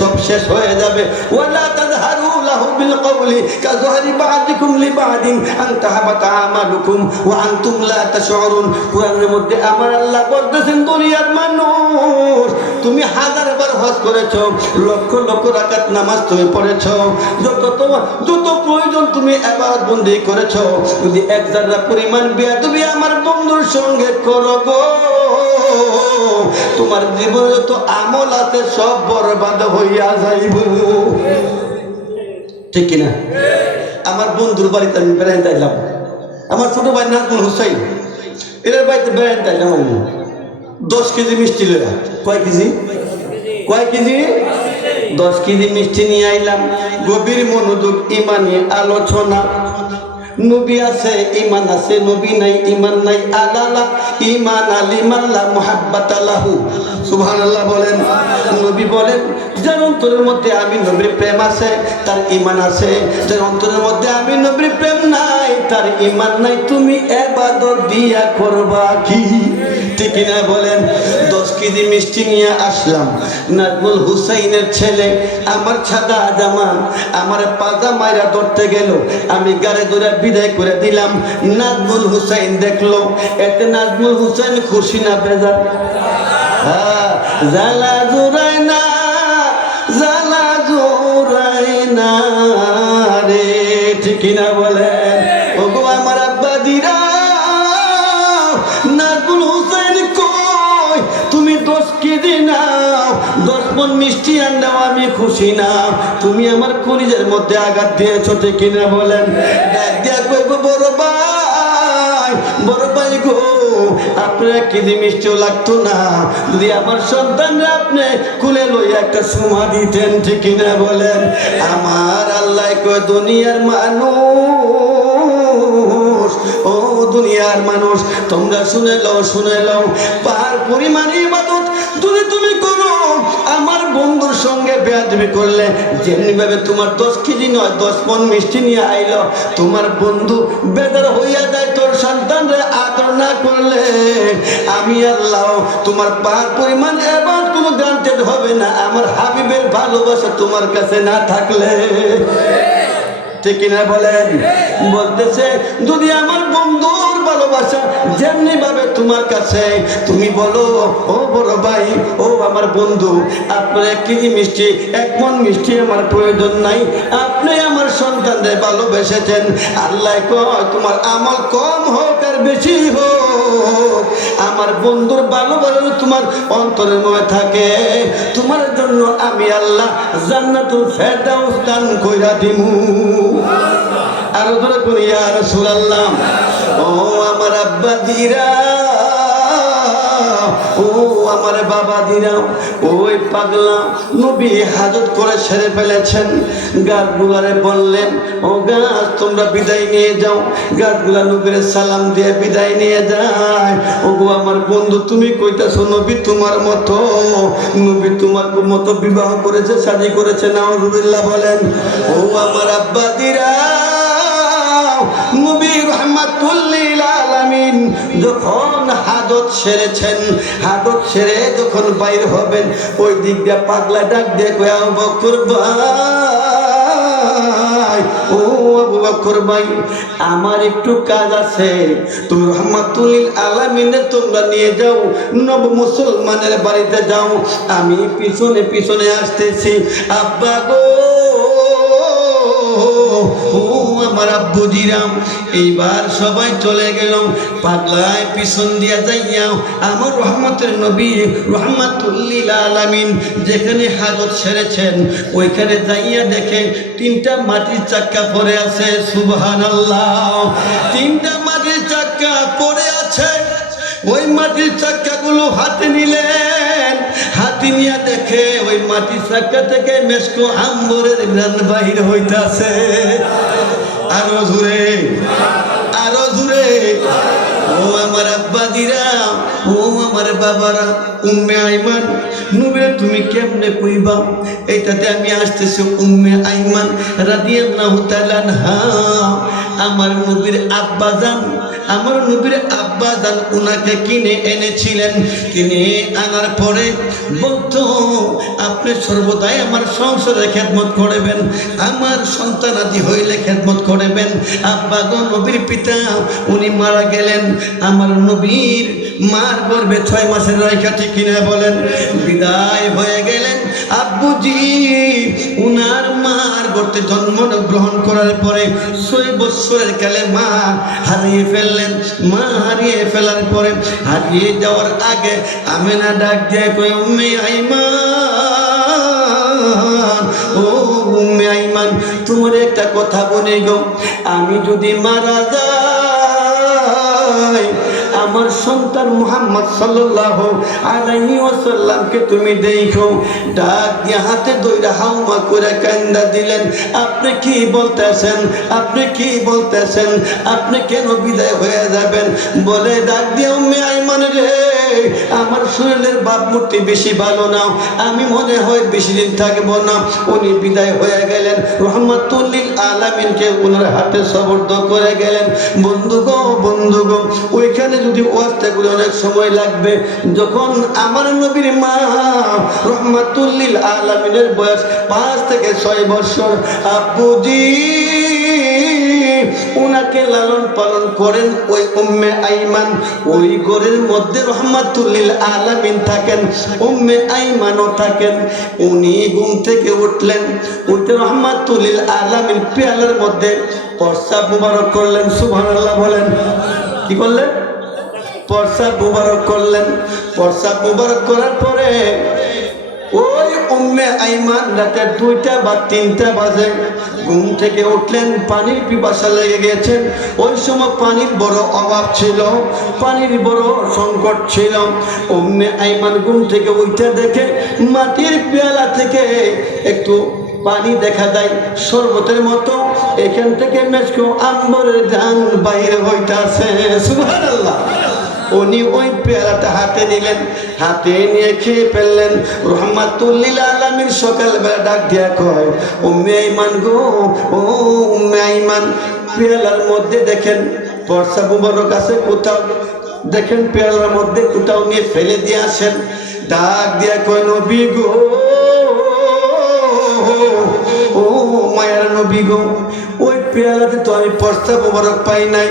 সব শেষ হয়ে যাবে। ওয়ালা তাযহারু লাহু বিল কওলি কাযহারি বা'দিকুম লিবা'দিন আন তাহাবাতা আমালুকুম ওয়া আনতুম লা তাশউরুন। কুরআনের মধ্যে আমার আল্লাহ বলতেছেন, দুনিয়ার মানুষ, তুমি হাজারবার হজ করেছো, লক্ষ লক্ষ রাকাত নামাজ তুমি পড়েছো, যত প্রয়োজন তুমি ইবাদত বন্দেগী করেছো, যদি এক জাররা পরিমাণ বেয়াদবি আমার বন্ধুর সঙ্গে করো গো, তোমার জীবনে যত আমল আছে সব বরবাদ হইয়া যাইব। ঠিক কিনা? আমার বন্ধুর বাড়িতে আমি বেড়াইতে আইলাম, আমার ছোট ভাই নাজমুল হুসাইন, এর বাড়িতে বেড়াইতে আইলাম আমি। 10 কেজি মিষ্টি লইয়া, কয় কেজি? 10 কেজি মিষ্টি নিয়ে আইলাম। গভীর মনোযোগ, ইমানি আলোচনা। নবী আছে, ইমান আছে, নবী নাই, ইমান নাই। আলালা ইমান আলিমান লা মুহাব্বাতা লাহু। সুবহানাল্লাহ বলেন। নবী বলেন, যার অন্তরের মধ্যে আমি নবীর প্রেম আছে তার ইমান আছে, যার অন্তরের মধ্যে আমি নবীর প্রেম নাই তার ইমান নাই। তুমি ইবাদত দিয়া করবা কি? ঠিক না বলেন? 10 কেজি মিষ্টি নিয়ে আসলাম। নাজমুল হুসাইনের ছেলে আমার সাদা জামা আমার পাজামাইরা ধরতে গেল, আমি গাড়ি ধরে বিদায় করে দিলাম। নাজমুল হুসাইন দেখলো, এতে নাজমুল হুসাইন খুশি না বেজার? হ্যাঁ, জালা জুরাই না, জালা জুরাই না রে, ঠিক না বলেন? ওগো আমার আব্বা দিরা, নাজমুল হুসাইন কই, তুমি 10 কেজি নাও, 10 মন মিষ্টি আনলেও আমি খুশি না। তুমি আমার কলিজার মধ্যে আঘাত দিয়েছো, ঠিক কিনা বলেন? ডাক দিয়া কইব, বড় ভাই, বড় ভাই গো, আপনার 1 কেজি মিষ্টিও লাগতো না যদি আমার সন্তানরা আপনি কুলে লইয়া একটা সুমা দিতেন, ঠিক কিনা বলেন? আমার আল্লাহ কয়, দুনিয়ার মানুষ, ও দুনিয়ার মানুষ, তোমরা শুনে লও, পার পরিমাণে ইবাদত যদি তুমি করো, আমার বন্ধুর সঙ্গে বেয়াদবি করলে, যেমনি ভাবে তোমার 10 কেজি নয় 10 মণ মিষ্টি নিয়ে আইলো, তোমার বন্ধু বেদার হইয়া যায় তোর সন্তানরে আদর না করলে, আমি আল্লাহ তোমার পার পরিমাণ এবার কোনো গ্রান্টেড হবে না, আমার হাবিবের ভালোবাসা তোমার কাছে না থাকলে, ঠিক কিনা বলেন? বলতেছে যদি আমার বন্ধুর ভালোবাসা যেমনি ভাবে তোমার কাছে, তুমি বলো, ও বড় ভাই, ও আমার বন্ধু, আপনার 1 কেজি মিষ্টি 1 মণ মিষ্টি আমার প্রয়োজন নাই, আপনি আমার সন্তানদের ভালোবেসেছেন, আল্লাহ কয় তোমার আমল কম হোক আর বেশি হোক, আমার বন্ধুর ভালোবাসা তোমার অন্তরের মধ্যে থাকে, তোমার জন্য আমি আল্লাহ জান্নাতুল ফেরদাউস দান কইরা দিমু। আরো ধরে করি, ইয়া রাসূলুল্লাহ, ও আমার আব্বা দিরা, ও আমার বাবা দিরা, ওই পাগলা নবী হাজত করে সেরে ফেলেছেন। গাছগুলারে বললেন, ও গাছ তোমরা বিদায় নিয়ে যাও। গাছগুলা নবীর সালাম দিয়ে বিদায় নিয়ে যায়। ও গো আমার বন্ধু, তুমি কইতাছো নবী তোমার মতো, নবী তোমার মতো বিবাহ করেছে, শাদী করেছে, নাউজুবিল্লাহ বলেন। ও আমার আব্বা দিরা, নবী রাহমাতুল লিল আলামিন যখন হাজত সেরেছেন, হাজত সেরে যখন বাইর হবেন, ওই দিক দিয়ে পাগলা ডাক দিয়ে কয়, আবু বকর ভাই, ও আবু বকর ভাই, আমার একটু কাজ আছে, তুমি রাহমাতুল লিল আলামিনে তোমরা নিয়ে যাও, নব মুসলমানের বাড়িতে যাও, আমি পিছনে পিছনে আসতেছি। আব্বা গো, ও আমার আব্বু জিরাম, এইবার সবাই চলে গেল। পাগলায় পিছন দিয়া যাইয়া আমার রহমতের নবী রাহমাতুল লিল আলামিন যেখানে হাজত সেরেছেন, ওইখানে যাইয়া দেখে 3টা মাটির চাক্কা পড়ে আছে। সুবহানাল্লাহ, 3টা মাটির চাক্কা পড়ে আছে। ওই মাটির চাক্কাগুলো হাতে নিলেন, হাতে নিয়ে দেখে ওই মাটির চাক্কা থেকে মেশকো আম্বরের গান বাহির হইতাছে। আরো জোরে, আরো জোরে। ও আমার আব্বা দিরা, ও আমার বাবারা, উম্মে আইমান, নবী তুমি কেমনে কইবা? এইটাতে আমি আসতেছি। উম্মে আইমান রাদিয়াল্লাহু তাআলা আনহা, আমার নবীর আব্বা জান, আমার নবীর আব্বা জান উনাকে কিনে এনেছিলেন। কিনে আনার পরে বলতো, আপনি সর্বদাই আমার সংসারে খেদমত করবেন, আমার সন্তানাদি হইলে খেদমত করবেন। আব্বা গো, নবীর পিতা উনি মারা গেলেন, আমার নবীর মার গর্ভে 6 মাসের রাইখা, ঠিক কিনা বলেন? বিদায় হয়ে গেলেন আব্বুজি। উনার মার গর্ভে জন্ম গ্রহণ করার পরে 6 বছরের কালে মা হারিয়ে ফেললেন। মা হারিয়ে ফেলার পরে, হারিয়ে যাওয়ার আগে আমেনা ডাক দিয়ে কই, উম্মে আইমান, ও উম্মে আইমান, তোমার একটা কথা বলি গো, আমি যদি মারা যাই, আমার সন্তান মুহাম্মদ সাল্লাল্লাহু আলাইহি ওয়াসাল্লামকে তুমি দেখো। ডাক দিয়ে হাতে ধইরা হাউমা করে কান্দা দিলেন। আপনি কি বলতেছেন? আপনি কি বলতেছেন? আপনি কেন বিদায় হয়ে যাবেন? বলে ডাক দিয়ে, উম্মে আইমান রে, আমার শরীরের ভাবমূর্তি বেশি ভালো না, আমি মনে হয় বেশি দিন থাকবো না। উনি বিদায় হয়ে গেলেন, রাহমাতুল লিল আলামিনকে ওনার হাতে সুপর্দ করে গেলেন। বন্ধুগো, বন্ধুগো, ওইখানে যদি ওয়াজটা করে অনেক সময় লাগবে। যখন আমার নবীর মা রাহমাতুল লিল আলামিনের বয়স 5 থেকে 6 বছর, আব্বুজি উনাকে লালন পালন করেন ওই উম্মে আইমান। ওই ঘরের মধ্যে রাহমাতুল লিল আলামিন থাকেন, উম্মে আইমানও থাকেন। উনি ঘুম থেকে উঠলেন, উঠে রাহমাতুল লিল আলামিন পেয়ালার মধ্যে প্রস্রাব মুবারক করলেন। সুবহানাল্লাহ বলেন। কি করলেন? প্রস্রাব মুবারক করলেন। প্রস্রাব মুবারক করার পরে ওই উম্মে আইমান রাতে 2টা বা 3টা বাজে ঘুম থেকে উঠলেন, পানির পিপাসা লেগে গেছেন। ওই সময় পানির বড় অভাব ছিল, পানির বড় সংকট ছিল। উম্মে আইমান ঘুম থেকে উঠে দেখে মাটির পেয়ালা থেকে একটু পানি দেখা যায় শরবতের মতো, এখান থেকে মেশকো আম্বরের গান বাইরে হইতাছে। সুবহানাল্লাহ। উনি ওই পেয়ালাটা হাতে নিলেন, হাতে নিয়ে খেয়ে ফেললেন। রহমাতুল লিল আলামিন সকালবেলা ডাক দিয়া কয়, উম্মে আইমান গো, ও উম্মে আইমান, পেয়ালার মধ্যে দেখেন পরশা মুবারক আছে কোথাও, দেখেন পেয়ালার মধ্যে কোথাও নিয়ে ফেলে দিয়ে আসেন। ডাক দিয়া কয়, নবী গো, ও মায়ার নবী গো, ওই পেয়ালাতে তো আমি পরশা মুবারক পাই নাই,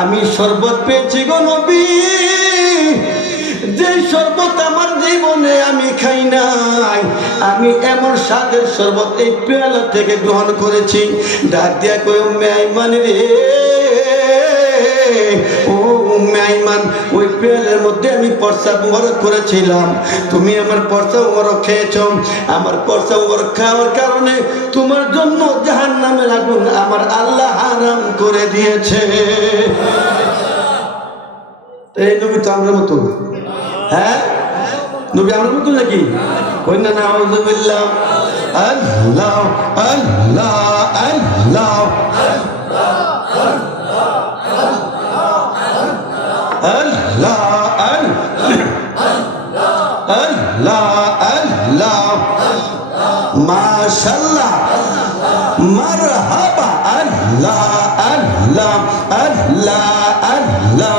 আমি শরবত পেয়েছি গো নবী, যে শরবত আমার জীবনে আমি খাই নাই, আমি এমন স্বাদের শরবত এই পেয়ালা থেকে গ্রহণ করেছি। ডাক দিয়া কই, উম্মে আইমান রে, ও উম্মে আইমান, ওই পেয়ালের মধ্যে আমি পরশা মুবারক করেছিলাম, তুমি আমার পরশা মুবারক খেয়েছ। আমার পরশা মুবারক খাওয়ার কারণে তোমার জন্য জাহান্নামের আগুন আমার আল্লাহ হারাম করে দিয়েছে। এই নবী তো আমরা মতো, হ্যাঁ নবী আমরা মতো নাকি? কই না, নাউযুবিল্লাহ। আল্লাহ আল্লাহ আল্লাহ আল্লাহ আল্লাহ আল্লাহ, মাশাআল্লাহ, মারহাবা, আল্লাহ আল্লাহ আল্লাহ আল্লাহ।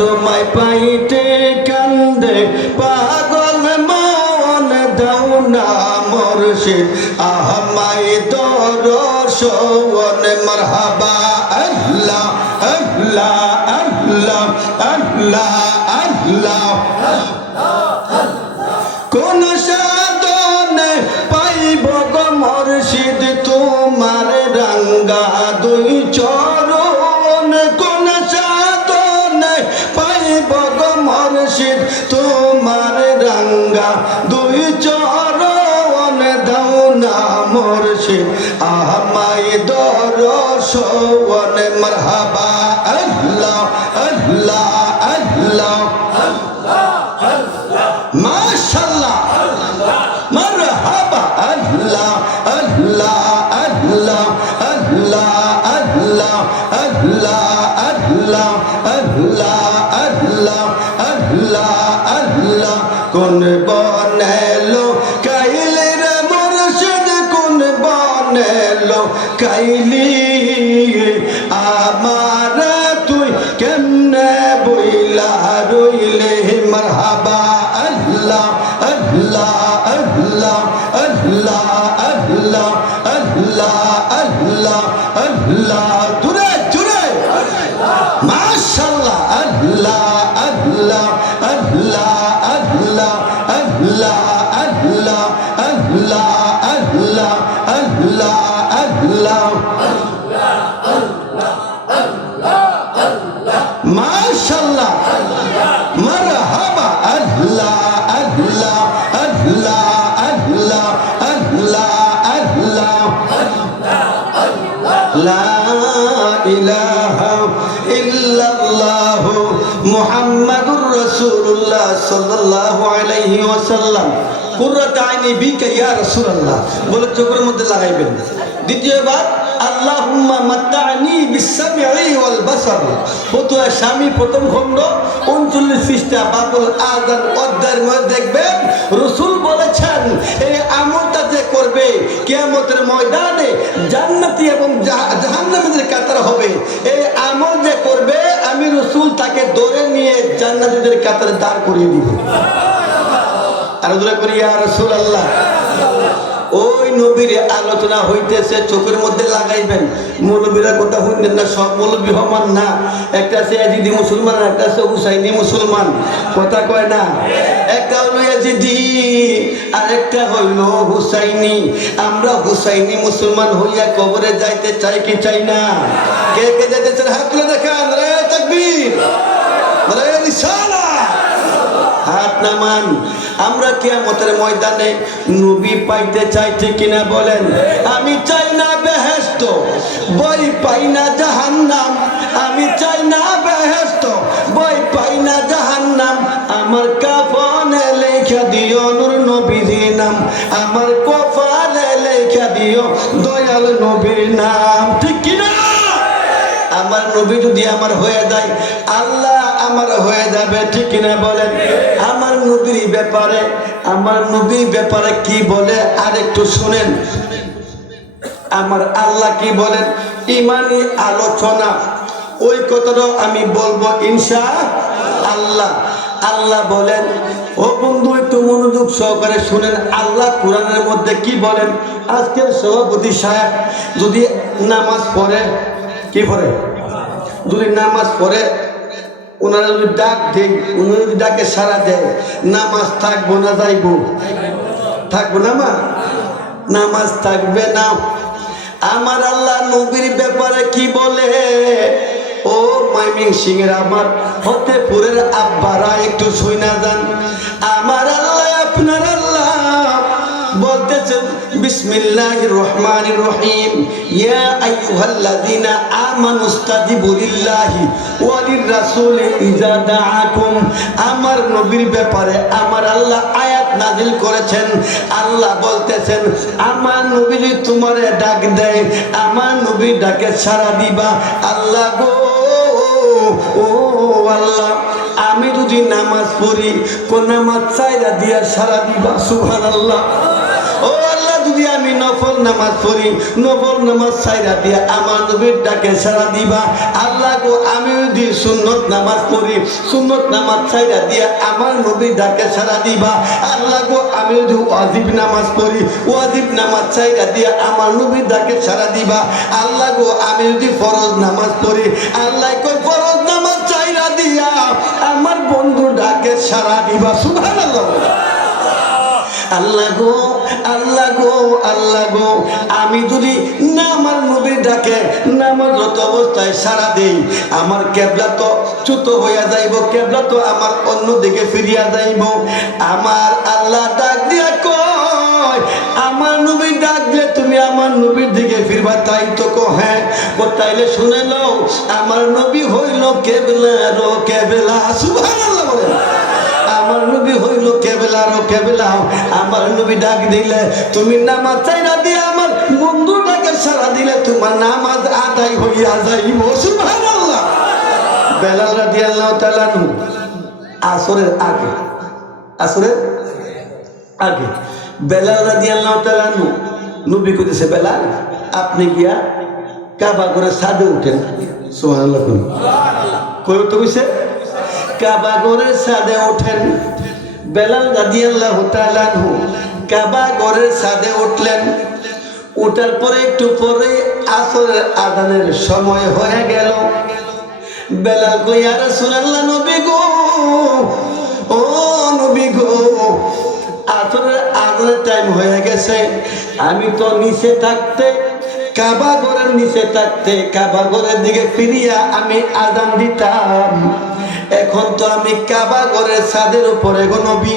তোমায় পাইতে কান্দে পাগল মন, দাও না মুর্শিদ আমায় দর্শন। মারহাবা, আল্লাহ আল্লাহ আল্লাহ আল্লাহ আল্লাহ। কোন সাধনে পাইব গো মুর্শিদ তোমার রাঙ্গা দুই চরণ, কোন সাধনে পাইব গো মুর্শিদ তোমার রাঙ্গা দুই চরণ, দাও না মুর্শিদ আমায় দর্শন। মারহাবা, আল্লাহ আল্লাহ আল্লাহ, মাশাআল্লাহ, মারহাবা, আল্লাহ আল্লাহ আল্লাহ আল্লাহ আল্লাহ আল্লাহ আল্লাহ আল্লাহ আল্লাহ আল্লাহ আল্লাহ। কোন বনেলো কাইলে রে মুর্শিদ, কোন বনেলো কাইলি, আমার তুই কেমনে বইলা রইলে। মারহাবা, আল্লাহ আল্লাহ আল্লাহ আল্লাহ আল্লাহ আল্লাহ আল্লাহ আল্লাহ। জুড়ে জুড়ে মাশাআল্লাহ, আল্লাহ আল্লাহ আল্লাহ আল্লাহ আল্লাহ আল্লাহ আল্লাহ আল্লাহ আল্লাহ আল্লাহ। মাশাআল্লাহ, মারহাবা, আল্লাহ আল্লাহ আল্লাহ আল্লাহ আল্লাহ আল্লাহ। লা ইলাহা ইল্লাল্লাহ মুহাম্মাদুর রাসূলুল্লাহ সাল্লাল্লাহু আলাইহি ওয়াসাল্লাম। কুররাত আইনি বিকা ইয়া রাসূলুল্লাহ বলে চোখের মধ্যে লাগাইবেন। দ্বিতীয়বার আল্লাহুম্মা মাত্তানি বিসসামি'i ওয়াল বাসার। ফতুয়া শামী প্রথম খণ্ড 39 পৃষ্ঠা বাবুল আযান অধ্যায়ের মধ্যে দেখবেন রাসূল বলেছেন, এই আমলটা যে করবে কিয়ামতের ময়দানে জান্নাতি এবং জাহান্নামীদের কাতার হবে। এই আমল যে করবে আমি রাসূল তাকে ধরে নিয়ে জান্নাতীদের কাতারে দাঁড় করিয়ে দিব। আর দোয়া করি, ইয়া রাসূলুল্লাহ। ওই নবীর আলোচনা হইতেছে, চোখের মধ্যে লাগাইবেন। মৌলবীরা কথা শুনবেন না, সব মৌলবী হমান না। একটা আছে ইয়াজিদি মুসলমান, একটা আছে হুসাইনি মুসলমান, কথা কয় না। একটা হইল ইয়াজিদি আর একটা হইল হুসাইনি। আমরা হুসাইনি মুসলমান হইয়া কবরে যাইতে চাই কি চাই না? কে কে যাইতে চান হাত তুলে দেখান। নারায়ে তাকবীর, নারায়ে রিসালাত। হাত নামান। আমরা কিয়ামতের ময়দানে নবী পাইতে চাই, ঠিক কিনা বলেন? আমি চাই না বেহেশত, বই পাই না জাহান্নাম। আমি চাই না বেহেশত, বই পাই না জাহান্নাম। আমার কাফনে লেখা দিও নূর নবীর নাম, আমার কপালে লেখা দিও দয়াল নবীর নাম, ঠিক কিনা? আমার নবী যদি আমার হয়ে যায়, আল্লাহ আমার হয়ে যাবে, ঠিক কিনা বলেন? আমার নবীর ব্যাপারে, আমার নবীর ব্যাপারে কি বলে আর একটু শুনেন। আমার আল্লাহ কি বলেন? ইমানি আলোচনা, ওই কথাটাও আমি বলবো ইনশাআল্লাহ। আল্লাহ বলেন, ও বন্ধু একটু মনোযোগ সহকারে শুনেন, আল্লাহ কোরআনের মধ্যে কি বলেন। আজকের সভাপতি সাহেব যদি নামাজ পড়ে, কি পড়ে? যদি নামাজ পড়ে, ওনারা যদি ডাক দেয়, ওনারা যদি ডাকে সারা দেয়, নামাজ থাকবো না যাইবো? থাকবো না মা? নামাজ থাকবে না। আমার আল্লাহ নবীর ব্যাপারে কি বলে? ও মাইমিং সিংয়ের আমার ফতেপুরের আব্বারা একটু শুইনা যান। আমার আল্লাহ, আপনার আল্লাহ বলতেছেন, বিসমিল্লাহির রহমানির রহিম, ইয়া আইয়ুহাল্লাযীনা আমানুস্তাজিবু লিল্লাহি ওয়া লির-রাসূলি ইযা দাআকুম। আমার নবীর ব্যাপারে আমার আল্লাহ আয়াত নাজিল করেছেন। আল্লাহ বলতেছেন, আমার নবী যদি তোমারে ডাক দেয়, আমার নবী ডাকে সাড়া দিবা। আল্লাহ গো, ও আল্লাহ, আমি যদি নামাজ পড়ি, কোন নামাজ চাইরা দিয়া সাড়া দিবা? সুবহানাল্লাহ। ও আল্লাহ, যদি আমি নফল নামাজ পড়ি, নফল নামাজ ছাইরা দিয়া আমার নবীর ডাকে সাড়া দিবা। আল্লাহ গো, আমি যদি সুন্নত নামাজ পড়ি, সুন্নত নামাজ ছাইরা দিয়া আমার নবীর ডাকে সাড়া দিবা। আল্লাহ গো, আমি যদি ওয়াজিব নামাজ পড়ি, ওয়াজিব নামাজ ছাইরা দিয়া আমার নবীর ডাকে সাড়া দিবা। আল্লাহ গো, আমি যদি ফরজ নামাজ পড়ি, আল্লাহ কই ফরজ নামাজ ছাইরা দিয়া আমার বন্ধু ডাকে সাড়া দিবা। সুবহানাল্লাহ। আল্লাহ গো, আল্লাহ গো, আল্লাহ গো, আমি যদি না আমার নবীর ডাকে নামাজরত অবস্থায় সাড়া দেই, আমার কেবলা তো চ্যুত হইয়া যাইব, কেবলা তো আমার অন্যদিকে ফিরিয়া যাইব। আমার আল্লাহ ডাক দিয়া কয়, আমার নবীর ডাক দিয়ে তুমি আমার নবীর দিকে ফিরবা, তাই তো কো? হ্যাঁ। তাইলে শুনে নাও, আমার নবী হইল কেবলা রো কেবলা। সুবহানাল্লাহ বলেন। আমার নবী হইল কেবলা রো কেবলা। আমার নবী ডাক দিলে তুমি নামাজ চাইরা দিয়ে আমার বন্ধু ডাকে সাড়া দিলে তোমার নামাজ আদায় হইয়া যাইব। সুবহানাল্লাহ। বেলাল রাদিয়াল্লাহু তাআলা আসরের আগে, আসরের আগে বেলাল রাদিয়াল্লাহু তাআলা নবী কইতেছে, বেলাল আপনি গিয়া কাবা ঘরের ছাদে উঠেন। সুবহানাল্লাহ। কই তো কইছে? কাবা ঘরের ছাদে ওঠেন। বেলাল রাদিয়াল্লাহু তাআলা কাবা ঘরের ছাদে উঠলেন। ওঠার পরে একটু পরে আসরের আযানের সময় হয়ে গেল। বেলাল কই, ইয়া রাসূলুল্লাহ, নবী গো, ও নবী গো, আসরের আযানের টাইম হয়ে গেছে। আমি তো নিচে থাকতে, কাবা ঘরের নিচে থাকতে কাবা ঘরের দিকে ফিরিয়া আমি আযান দিতাম। এখন তো আমি কাবা ঘরের ছাদের উপরে গো নবী,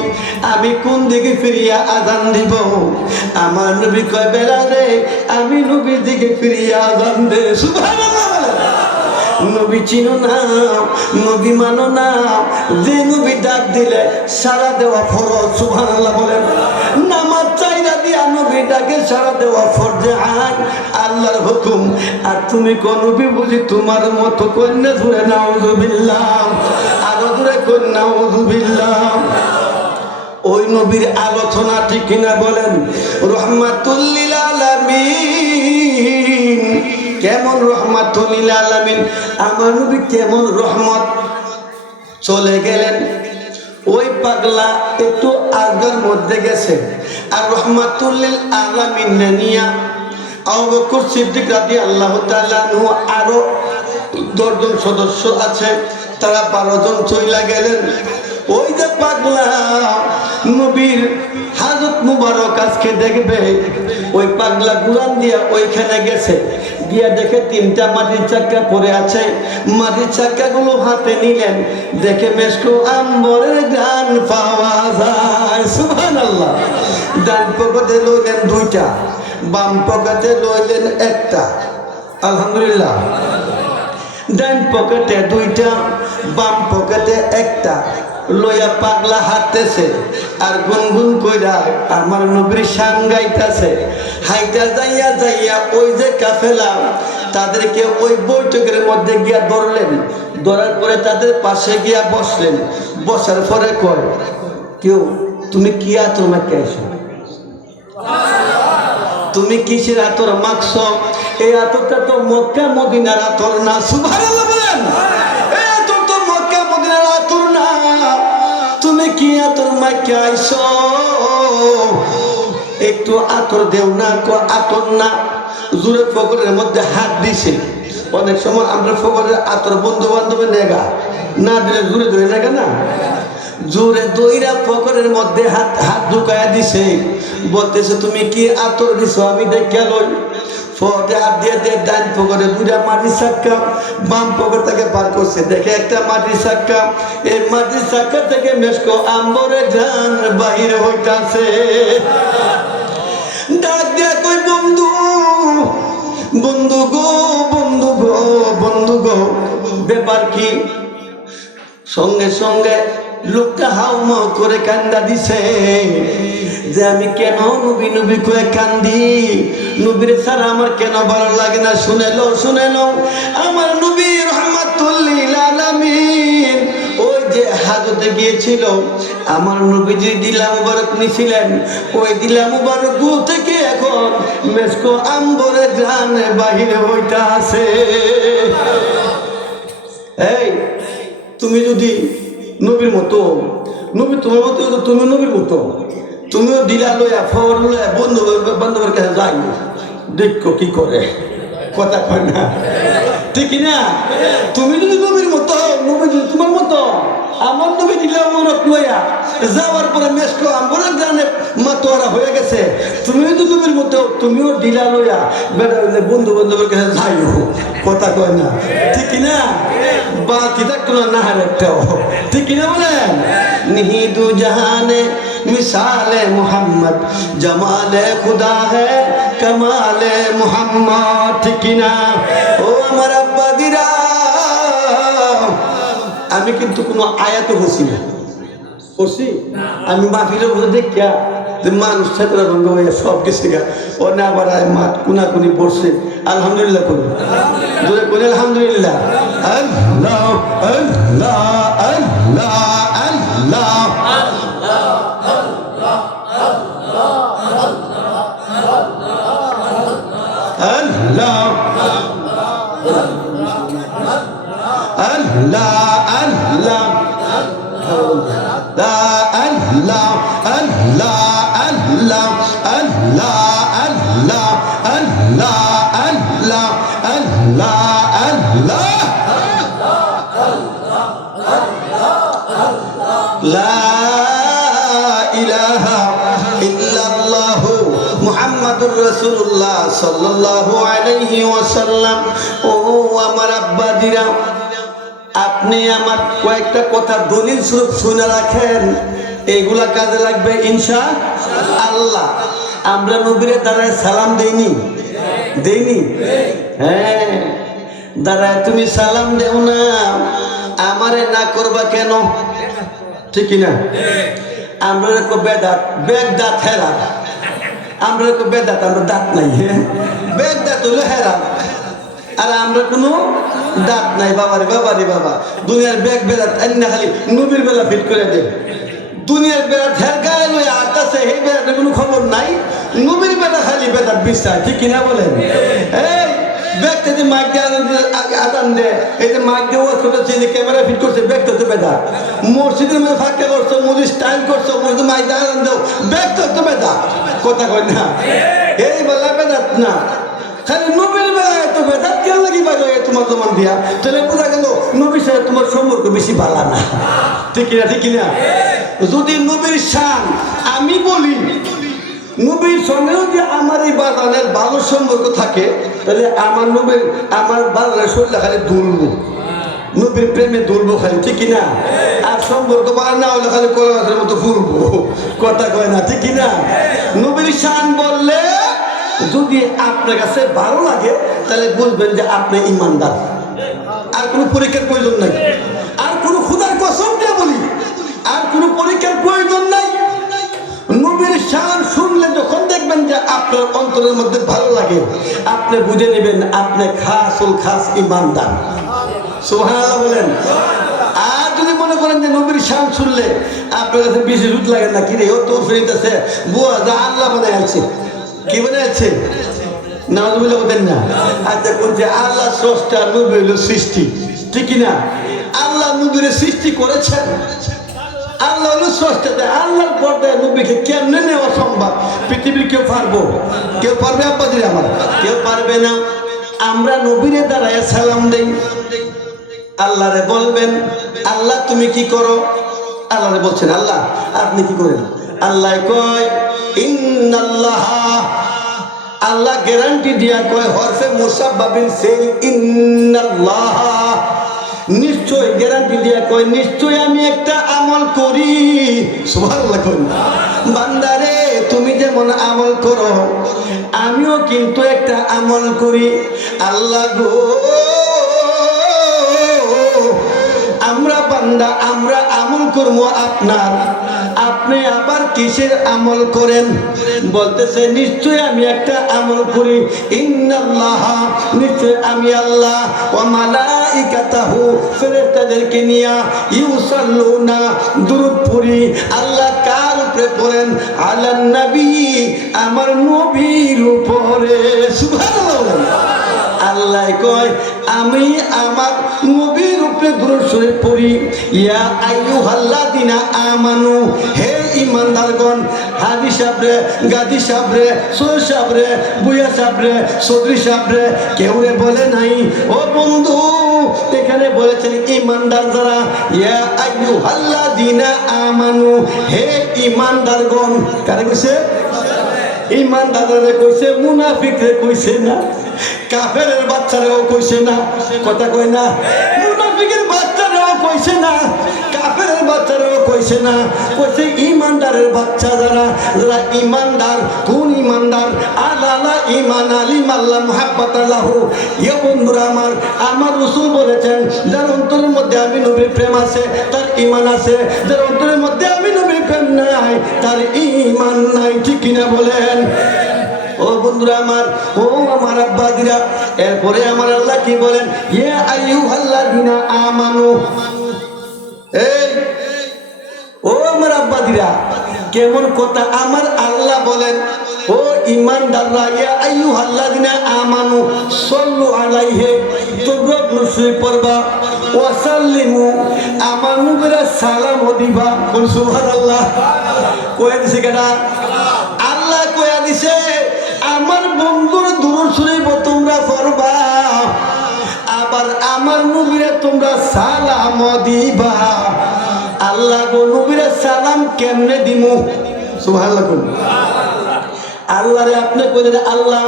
আমি কোন দিকে ফিরিয়া আযান দিব? আমার নবী কয়, বেলাল রে, আমি নবীর দিকে ফিরিয়া আযান দে। সুবহানাল্লাহ। নবী চিনো না, নবী মানো না, যে নবী ডাক দিলে সাড়া দেওয়া ফরজ। সুবহানাল্লাহ বলেন। নামাজ চাইরা দিয়া নবী ডাকে সাড়া দেওয়া ফরজ আইন, আল্লাহর হুকুম। আর তুমি কোন নবী বুঝি তোমার মতো কন্যা ধরে নাউযুবিল্লাহ, আরো ধরে কন্যা নাউযুবিল্লাহ। ওই নবীর আলোচনা, ঠিক কিনা বলেন? রহমাতুল লিল আলামিন। কেমন রহমাতুল লিল আলামিন? আমার নবী কেমন রহমত। চলে গেলেন, ওই পাগলা একটু আজগার মধ্যে গেছে, আর রহমাতুল লিল আলামিন নিয়া আবু বকর সিদ্দিক রাদিয়াল্লাহু তাআলা আনহু আরো 10 জন সদস্য আছে, তারা 12 জন চইলা গেলেন। ওই যে পাগলা নবীর হাজত মুবারক আজকে দেখবে, ওই পাগলা গুলান দিয়া ওইখানে গেছে। গিয়া দেখে 3টা মাটির চাক্কা পড়ে আছে। মাটির চাক্কাগুলো হাতে নিলেন, দেখে মেশকো আম্বরের গান পাওয়া যায়। সুবহানাল্লাহ। ডান পকেটে লইলেন 2টা, বাম পকেটে লইলেন 1টা। আলহামদুলিল্লাহ। ডান পকেটে 2টা, বাম পকেটে 1টা লইয়া পাগলা হাঁটতেছে আর গুনগুন কইরা আমার নবীর শান গাইতেছে। হাইটা যাইয়া যাইয়া ওই যে কাফেলা তাদেরকে ওই বৈঠকের মধ্যে গিয়া ধরলেন। ধরার পরে তাদের পাশে গিয়া বসলেন। বসার পরে কয়, কেউ তুমি কি আতর মাখাইছো? তুমি কিসের আতর মাখছো? এই আতরটা তো মক্কা মদিনার আতর না। সুবহানাল্লাহ বলেন। এই আতর তো মক্কা মদিনার আতর না। তুমি কি আতর মাখাইছো? একটু আতর দেও না। আতর না। জোরে ফকরের মধ্যে হাত দিছে। অনেক সময় আমরা ফকরের আতর বন্ধু বান্ধবের নেগা না দিলে জোরে ধরে নেগা না, জোরে দইরা ফকরের মধ্যে হাত ঢুকাইয়া দিছে। বলতেছে তুমি কি আতর দিছো আমি দেখে লই। ফটে হাত দিয়ে ডান পকেটে 2টা মাটির চাক্কা, বাম পকেট থেকে পার করছে, দেখে 1টা মাটির চাক্কা। এই মাটির চাক্কা থেকে মেশকো আম্বরে গান বাহির হইতাছে। ডাক দিয়া কই, বন্ধু বন্ধু গো, বন্ধু গো, বন্ধু গো, ব্যাপার কি? সঙ্গে সঙ্গে লোকটা হাউমাউ করে কান্দা দিছে যে আমি কেন নবী নবী কয়ে কান্দি, নবীর ছাড়া আমার কেন ভালো লাগে না। শুনে লো আমার নবী রাহমাতুল লিল আলামিন ওই যে হাজতে গিয়েছিল, আমার নবীজি দিলা মুবারক নিছিলেন। ওই দিলা মুবারক থেকে এখন মেশকো আম্বরে গান বাহিরে হইতা আছে। এই তুমি যদি নবীর মতো, নবী তোমার মতো, তুমি নবীর মতো, তুমিও দিলা লইয়া ফর লইয়া বন্ধু বান্ধবের কাছে যাই, দেখো কি করে, কথা কয় না, ঠিক না? তুমি যদি নবীর মতো, নবী যদি তোমার মতো, আমার নবী দিলা মনত লইয়া যাওয়ার পরে মেশকো আম্বরের গানে মাতোয়ারা হয়ে গেছে, তুমিও তো নবীর মতো, তুমিও দিলা লইয়া বেড়া হইলে বন্ধু বান্ধবের কাছে যাইও, কথা কয় না, ঠিক না? বাকি থাকতো না হার একটাও, ঠিক না বলেন? নিহিদু জাহানে মিসালে মুহাম্মদ, জামালে খুদা হে কমালে মুহাম্মদ, ঠিক না? ও আমার আব্বা দিরা, আমি কিন্তু কোনো আয়াত বসি না, করছি আমি মাহফিলের মধ্যে দেখিয়া যে মানুষ ছাত্রা ভঙ্গ হয়ে সব কিছু গা ও না আবার মাঠ কুনাকুনি পড়ছে, আলহামদুলিল্লাহ করি, জোরে করি আলহামদুলিল্লাহ। আল্লাহ আল্লাহ আল্লাহ আল্লাহ আল্লাহ আল্লাহ আল্লাহ লা আল্লাহ আল্লাহ আল্লাহ আল্লাহ আল্লাহ আল্লাহ আল্লাহ আল্লাহ আল্লাহ লা ইলাহা ইল্লাল্লাহু মুহাম্মাদুর রাসূলুল্লাহ সাল্লাল্লাহু আলাইহি ওয়াসাল্লাম। ও আমার আব্বাদিরা, আপনি আমার কয়েকটা কথা দলিল স্বরূপ শুনে রাখেন, এইগুলা কাজে লাগবে ইনশাআল্লাহ। আমরা নবীরে দাঁড়ায় সালাম দেইনি, হ্যাঁ, দাঁড়ায় তুমি সালাম দেও না, আমারে না করবা কেন, ঠিক না? আমরা বেদাত, বেদাত হেরা, আমরা বেদাত, আমরা দাঁত নাই, বেদাত হলো হেরা, আর আমরা কোনো দাঁত নাই। বাবারে বাবারে বাবা, দুনিয়ার ব্যাগ বেড়াত না, খালি নবীর বেলা ফিট করে দে। দুনিয়ার বেড়া ঠের গায়ে লই আটটাছে, এই বেড়াটার কোনো খবর নাই, নবীর বেলা খালি বেদাত বিশ্বাস, ঠিক কিনা বলেন? এই ব্যাগটা যে মাইক দিয়ে আদান দে, এই যে মাইক দিয়ে ওয়াজ করতেছে, যে ক্যামেরা ফিট করছে, ব্যাগটা তো বেদা। মসজিদের মধ্যে ফাঁকা করছো, মসজিদ স্টাইল করছো, মসজিদ মাইক দিয়ে আদান দেও, ব্যাগটা তো বেদা, কথা কয় না? এই বেলা বেদাত না, খালি নবীর বেলায় তো বেদাত কেন লাগি বাজে তোমার জমান দিয়া, তাহলে বোঝা গেল নবীর সাথে তোমার সম্পর্ক বেশি ভালো না, ঠিক কিনা? ঠিক কিনা? যদি নবীর শান আমি বলি, নবীর সঙ্গে যদি আমার এই বাজানের ভালো সম্পর্ক থাকে তাহলে আমার নবীর আমার বাজানের শরীরটা খালি দুলবো, নবীর প্রেমে দুলবো খালি, ঠিক কিনা? আর সম্পর্ক ভালো না হলে খালি কলাগাছের মতো ফুলবো, কথা কয় না, ঠিক কিনা? নবীর শান বললে যদি আপনার কাছে ভালো লাগে তাহলে বুঝবেন যে আপনি ইমানদার। আর কোনো পরীক্ষার প্রয়োজন নাই, আর কোনো খুদার কসম দিয়ে বলি আর কোনো পরীক্ষার প্রয়োজন নাই। নবীর শান শুনলে যখন দেখবেন যে আপনার অন্তরের মধ্যে ভালো লাগে, আপনি বুঝে নেবেন আপনি খাস ইমানদার। সুবহানাল্লাহ বলেন। আর যদি মনে করেন যে নবীর শান শুনলে আপনার কাছে বেশি রুট লাগে না, কি রে ও তোর ফেরিতেছে বুয়া যা আল্লাহ বানায় আছে, কি বানায় আছে নাউজুবিল্লাহ বলেন না। আচ্ছা বলছে আল্লাহ স্রষ্টা, নবী হইল সৃষ্টি, ঠিক কিনা? আল্লাহ নবীর সৃষ্টি করেছেন, আল্লাহ হলো স্রষ্টাতে, আল্লাহর পর্দায় নবীকে কেমনে নেওয়া সম্ভব? পৃথিবীর কেউ পারবো? কেউ পারবে আব্বাজিরে আমার? কেউ পারবে না। আমরা নবীরে দাঁড়ায় সালাম দেই, আল্লাহরে বলবেন আল্লাহ তুমি কি করো? আল্লাহরে বলছেন আল্লাহ আপনি কি করেন? আল্লাহ কয় ইন্নাল্লাহ, আল্লাহ গ্যারান্টি দিয়া কয় হরফে মুসাব্বাবিন সে ইন্নাল্লাহ, নিশ্চয় গ্যারান্টি দিয়া কয় নিশ্চয় আমি একটা আমল করি। সুবহানাল্লাহ কই বান্দারে তুমি যেমন আমল করো আমিও কিন্তু একটা আমল করি। আল্লাহ গো আমরা বান্দা আমরা আমল করবো আপনার, আপনি আবার কিসের আমল করেন? বলতেছে নিশ্চয় আমি একটা আমল করি। ইন্নাল্লাহ, নিশ্চয় আমি আল্লাহ, ওয়া মালাইকাতাহু, ফেরেশতাদেরকে নিয়া ইউসাল্লুনা, দুরূদ পড়ি। আল্লাহ কার উপরে পড়েন? আলান নবী, আমার নবীর উপরে। সুবহানাল্লাহ। আল্লাহ কয় আমি আমার নবীর উপরে দুরূদ শরীফ পড়ি। ইয়া আইয়ুহাল্লাযিনা আমানু, হে ঈমানদারগণ। হাজী সাহেবরে, গাজী সাহেবরে, সৈয়দ সাহেবরে, বুয়া সাহেবরে, চৌধুরী সাহেবরে কেউ বলে নাই। ও বন্ধু এখানে বলেছেন ঈমানদার যারা। ইয়া আইয়ুহাল্লাযিনা আমানু, হে ঈমানদারগণ। কারে কইছে? ঈমানদাররে কইছে, মুনাফিকরে কইছে না, কাফেরের বাচ্চারাও কইছে না, কথা কয় না। মুনাফিকের বাচ্চারাও কইছে না, কাফেরের বাচ্চারাও কইছে না, কইছে ইমানদারের বাচ্চা যারা, যারা ইমানদার। কোন ইমানদার? আলা ইমান আলী মাল্লা মুহাব্বাতাল্লাহু। ইয়া বন্ধুরা আমার, আমার রাসূল বলেছেন যার অন্তরের মধ্যে আমি নবীর প্রেম আছে তার ঈমান আছে, যার অন্তরের মধ্যে আমি নবীর প্রেম নাই তার ঈমান নাই, ঠিক কিনা বলেন? ও বন্ধুরা আমার, ও আমার আব্বাদিরা, এরপরে আমার আল্লাহ কি বলেন? ইয়া আইয়ুহাল্লাযিনা আমানু, এই ও আমার আব্বাদিরা, কেমন কথা আমার আল্লাহ বলেন, ও ঈমানদাররা, ইয়া আইয়ুহাল্লাযিনা আমানু সাল্লু আলাইহি, তোমরা দুরূদ পড়বা, ওয়া সাল্লিমু, আমার নবীরা সালাম দিবা। কোন সুবহানাল্লাহ কয় দিছে কেডা? আল্লাহ কয়া দিছে আমার বন্ধুর দুরূদ শরীফ তোমরা পড়বা, আবার আমার নবীরে তোমরা সালাম দিবা। আল্লাহ গো নবীরে সালাম কেমনে দিমু? সুবহানাল্লাহ কোন আল্লাহরে আপনি কইলেন আল্লাহ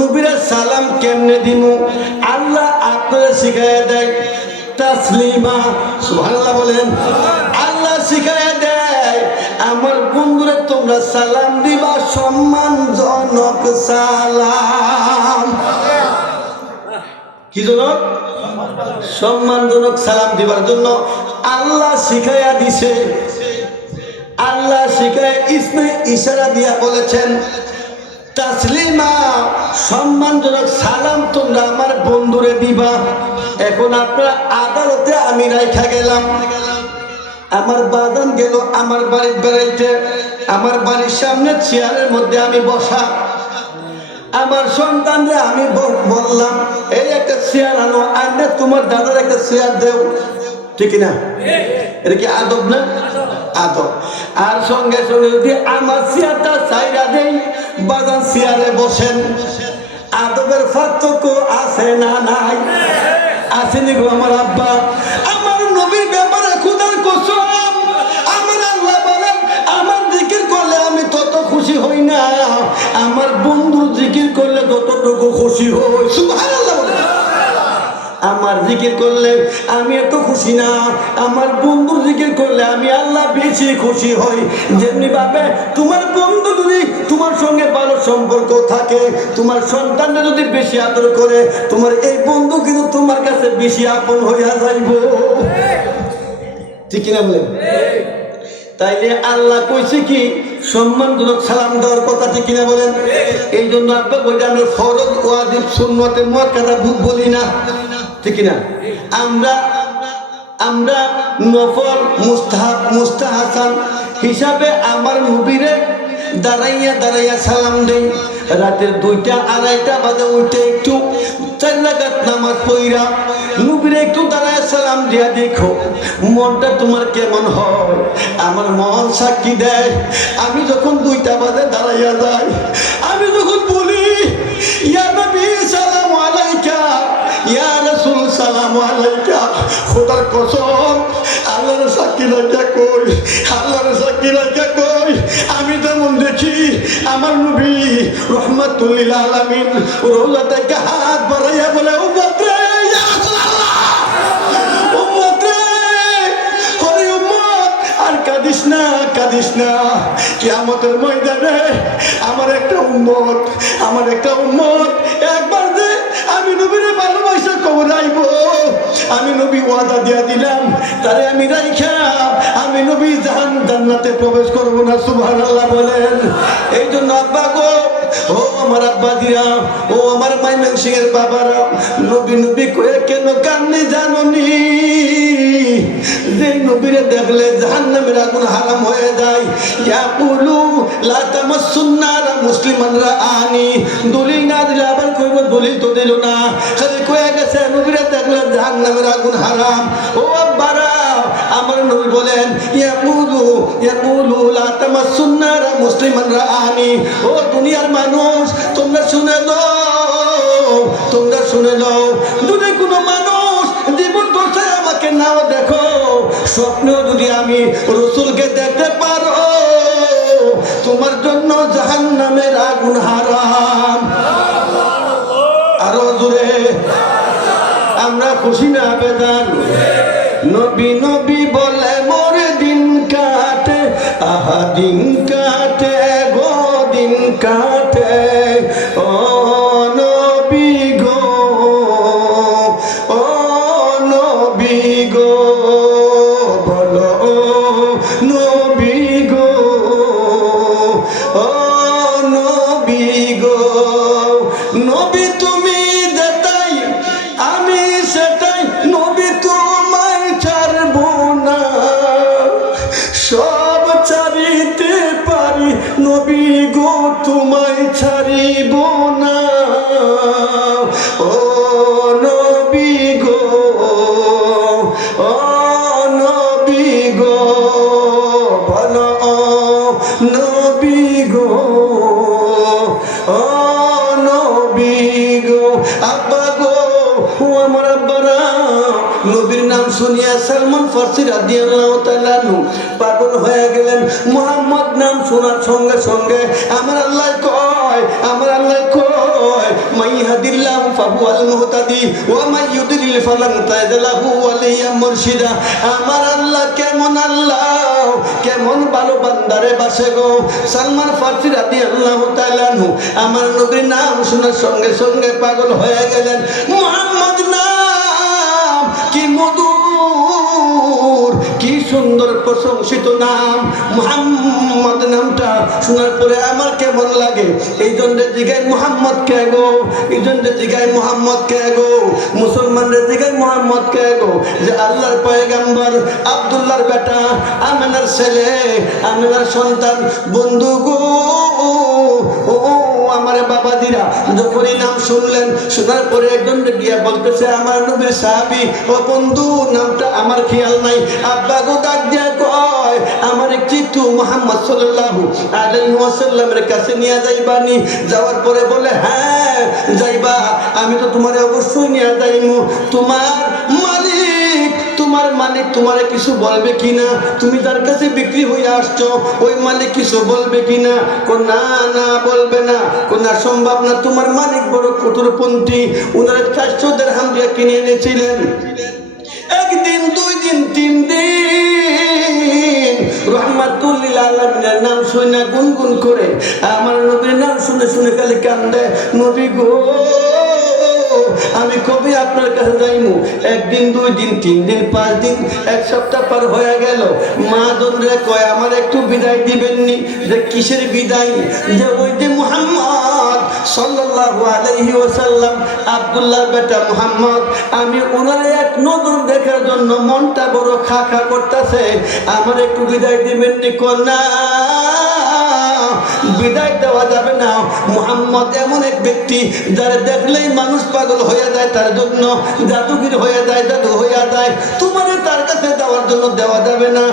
নবীরে সালাম কেমনে দিমু? আল্লাহ আপনারে শিখায়া দেয় তাসলিমা। সুবহানাল্লাহ বলেন। আল্লাহ শিখায়া দেয় আমার বন্ধুরে তোমরা সালাম দিবা সম্মানজনক সালাম। কি জনক? সম্মানজনক সালাম দিবার জন্য আল্লাহ শিখায়া দিছে। আল্লাহ শিখায় ইসমে ইশারা দিয়া বলেছেন তাসলিমা, সম্মানজনক সালাম তোমরা আমার বন্ধুরে দিবা। এখন আপনার আদালতে আমি রাইখা গেলাম, আমার বাদান গেল আমার বাড়ির বেড়াইতে, আমার বাড়ির সামনে চেয়ারের মধ্যে আমি বসা, আমার সন্তানরা আমি বললাম এই একটা চেয়ার আনো, আনলে তোমার দাদার একটা চেয়ার দেও, ঠিক না? এটা কি আদব না? আদব। আর সঙ্গে সঙ্গে যদি আমার চেয়ারটা চাইরা দেই, বাদান চেয়ারে বসেন, আদবের পার্থক্য আছে না নাই? আসেনি গো আমার আব্বা? আমার নবীর ব্যাপারে খুদার কসম, আমার আল্লাহ বলেন আমার জিকির করলে আমি তত খুশি হই না করলে যতটুকু খুশি হই, সুবহানাল্লাহ বলে। আমার জিকির করলে আমি এত খুশি না, আমার বন্ধুর জিকির করলে আমি আল্লাহ বেশি খুশি হই। যেমনি ভাবে তোমার বন্ধু যদি তোমার সঙ্গে ভালো সম্পর্ক থাকে, তোমার সন্তানরা যদি বেশি আদর করে, তোমার এই বন্ধু কিন্তু তোমার কাছে বেশি আপন হইয়া যাইব, ঠিক কিনা বলে? তাইলে আল্লাহ কইছে কি সম্মানজনক সালাম দেওয়ার কথা, ঠিক কিনা বলেন? এই জন্য আব্বা বলতে আমরা ফরজ ওয়াজিব সুন্নতে মুআক্কাদা বলি না, ঠিক কিনা? আমরা নফল মুস্তাহাব মুস্তাহাসান হিসাবে আমার নবীরে দাঁড়াইয়া সালাম দেই। রাতের 2টা 2:30 বাজে উঠে একটু 4 রাকাত নামাজ পড়া নবীরে একটু দাঁড়ায় সালাম দিয়া দেখো মনটা তোমার কেমন হয়। আমার মন সাক্ষী দেয়, আমি যখন 2টা বাজে দাঁড়াইয়া যাই, আমি যখন বলি ইয়া নবী সালামু আলাইকা, ইয়া রাসূল সালামু আলাইকা, খোদার কসম আল্লাহর সাক্ষী রাখা কই, আল্লাহর সাক্ষী রাখা কই, আমি তেমন দেখি আমার নবী রহমাতুল লিল আলামিন রোজা থেকে হাত বাড়াইয়া বলে উম্মত রে, ইয়া রাসূলুল্লাহ, উম্মত রে, ওরে উম্মত আর কাঁদিস না, কিয়ামতের ময়দানে আমার একটা উম্মত একবার যে আমি নবীরে ভালোবাসা কবর আইব, আমি নবী ওয়াদা দিয়া দিলাম তারে আমি রাইখা আমি নবী জান্নাতে প্রবেশ করব না, সুবহানাল্লাহ বলেন। এই জন্য আব্বা গো, ও আমার আব্বাজিরা, ও আমার মাইমেনসিংহের বাবারা, নবী কয়ে কেন কান্নে জাননি? যে নবীরে দেখলে জাহান্নামের আগুন হারাম হয়ে যায়। ইয়াকুলু লা তামাসসুন নার মুসলিমান রাআনি, দলিল না দিলে আবার কইব দলিল তো দিল না, খালি কয়ে গেছে নবীরে দেখলে জাহান্নামের আগুন হারাম। ও আব্বারা, আমার নবী বলেন ইয়াকুলু লা তামাসসুন নার মুসলিমান রাআনি, ও দুনিয়ার মানুষ তোমরা শুনে নাও, যদি কোনো মানুষ জীবন দশায় আমাকে নাও দেখো, স্বপ্নেও যদি আমি রাসূলকে দেখতে পারো, তোমার জন্য জাহান্নামের আগুন হারাম। আরো জোরে, আমরা খুশি না বেজান? নবী বলে মোর দিন কাটে, আহা দিন কাটে গো দিন কাটে, ও নবী গো, ও নবী গো, বলো নবী গো, ও নবী গো, নবী তুমি যেটাই আমি সেটাই, নবী তোমায় ছাড়ব না, সব ছাড়িতে পারি নবী গো তোমায় ছাড়িব না, ও নবী গো, ও নবী গো, বলো নবী গো, ও নবী গো। আব্বা গো, ও আমার আব্বারা, নবীর নাম শুনিয়া সালমান ফারসি রাদিয়াল্লাহু তাআলা আনহু পাগল হয়ে গেলেন। মুহাম্মদ নাম শোনার সঙ্গে সঙ্গে আমার আল্লাহ কয় মাইয়াহদিল্লাহু ফাহুয়াল মুহতাদি ওয়া মান ইউদ্লিল ফালান তাজিদ লাহু ওয়ালিয়্যান মুরশিদা। আমার আল্লাহ কেমন ভালো বান্দারে বাসে গো। সালমান ফারসি রাদিয়াল্লাহু তাআলা আনহু আমার নবীর নাম শোনার সঙ্গে সঙ্গে পাগল হয়ে গেলেন। মুহাম্মদ নাম কি মধুর, কি সুন্দর প্রশংসিত নাম। মুহাম্মদ নামটা শোনার পরে আমার কেমন লাগে, এই জন্য জিগায় মুহাম্মদ কে গো, এই জন্য জিগায় মুহাম্মদ কে গো, মুসলমানদের জিগায় মুহাম্মদ কে গো, যে আল্লাহর পয়গম্বর আব্দুল্লাহর বেটা, আমিনার ছেলে, আমিনার সন্তান। বন্ধু গো, ও আমার বাবাজিরা, যখন এই নাম শুনলেন, শোনার পরে একজন গিয়া বলতেছে আমার নবীর সাহাবী, ও বন্ধু নামটা আমার খেয়াল নাই। আব্বা গো ডাক দিয়া কয় আমার একটু মুহাম্মদ সাল্লাল্লাহু আলাইহি ওয়াসাল্লামের কাছে নিয়ে যাইবানি। যাওয়ার পরে বলে হ্যাঁ যাইবা, আমি তো তোমারে অবশ্যই নিয়ে যাইমু। তোমার তোমার মালিক তোমারে কিছু বলবে কিনা, তুমি তার কাছে বিক্রি হয়ে আসছো, ওই মালিক কিছু বলবে কিনা? না না, বলবে না। না, সম্ভব না, তোমার মালিক বড় কঠোরপন্থী, ওনারা 400 দিরহাম দিয়ে কিনে এনেছিলেন। একদিন, 2 দিন, 3 দিন রহমাতুল লিল আলামিনের নাম শুনে গুনগুন করে আমার নবীর নাম শুনে শুনে খালি কান্দে, নবী গো আমি কবে আপনার কাছে যাইমু? 1 দিন, 2 দিন, 3 দিন, 5 দিন, 1 সপ্তাহ পার হয়ে গেল। মা দোনরে কয় আমার একটু বিদায় দিবেননি? যে কিসের বিদায়? যে ওই যে মুহাম্মদ সাল্লাল্লাহু আলাইহি ওয়াসাল্লাম, আব্দুল্লাহর বেটা মুহাম্মদ, আমি ওনারে এক নজর দেখার জন্য মনটা বড় খা খা করতেছে, আমার একটু বিদায় দিবেননি? কন্যা বিদায় দেওয়া যাবে না। মুহাম্মদ এমন এক ব্যক্তি যারা দেখলেই মানুষ পাগল হয়ে যায়, তার জন্য জাদুগির হয়ে যায়, জাদু হয়ে যায়, তোমার তার কাছে দেওয়ার জন্য দেওয়া যাবে না।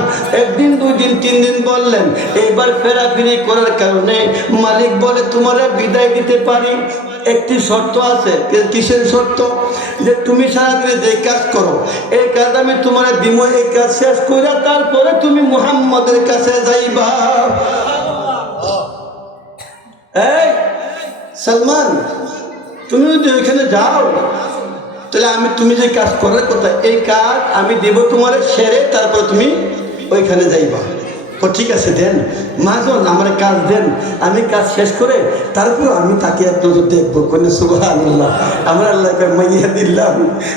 1 দিন, 2 দিন, 3 দিন বললেন। এইবার ফেরাফিরি করার কারণে মালিক বলে তোমারে বিদায় দিতে পারি, একটি শর্ত আছে। কিসের শর্ত? যে তুমি সারাদিনে যে কাজ করো এই কাজ আমি তোমার দিব, এই কাজ শেষ করে তারপরে তুমি মুহাম্মদের কাছে যাইবা। এই সালমান, তুমি যদি ওইখানে যাও তাহলে আমি তুমি যে কাজ করার কথা এই কাজ আমি দেব তোমার সেরে, তারপরে তুমি ওইখানে যাইবা। ও ঠিক আছে, দেন মাজন আমার কাজ দেন, আমি কাজ শেষ করে তারপর আমি তাকে এক নজর দেখবো। কোন সুবহানাল্লাহ। আমার আল্লাহ মাইয়া দিল্লাহ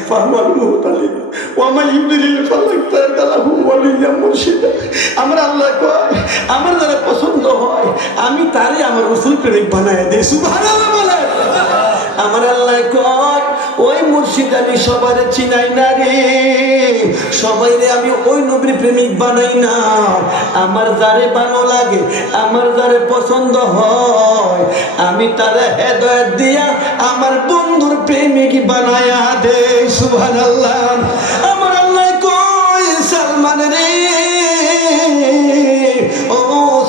ফাহমাল মুহতালি ওয়া মা ইউদিল ফালাক তাআলাহু ওয়ালিয়া মুর্শিদা। আমার আল্লাহ কয় আমার যারা পছন্দ হয় আমি তারই আমার রাসূল প্রেমিক বানায় দেই। সুবহানাল্লাহ বলে। আমার আল্লাহ কয় ওই মুর্শিদ আমি সবার চিনাই না রে, সবাই রে আমি ওই নবীর প্রেমিক বানাই না। আমার যারে ভালো লাগে, আমার যারে পছন্দ হয় আমি তারে হেদায়েত দিয়া আমার বন্ধুর প্রেমিক বানায়া দে। সুবহানাল্লাহ। আমার আল্লাহ কয় সালমান রে, ও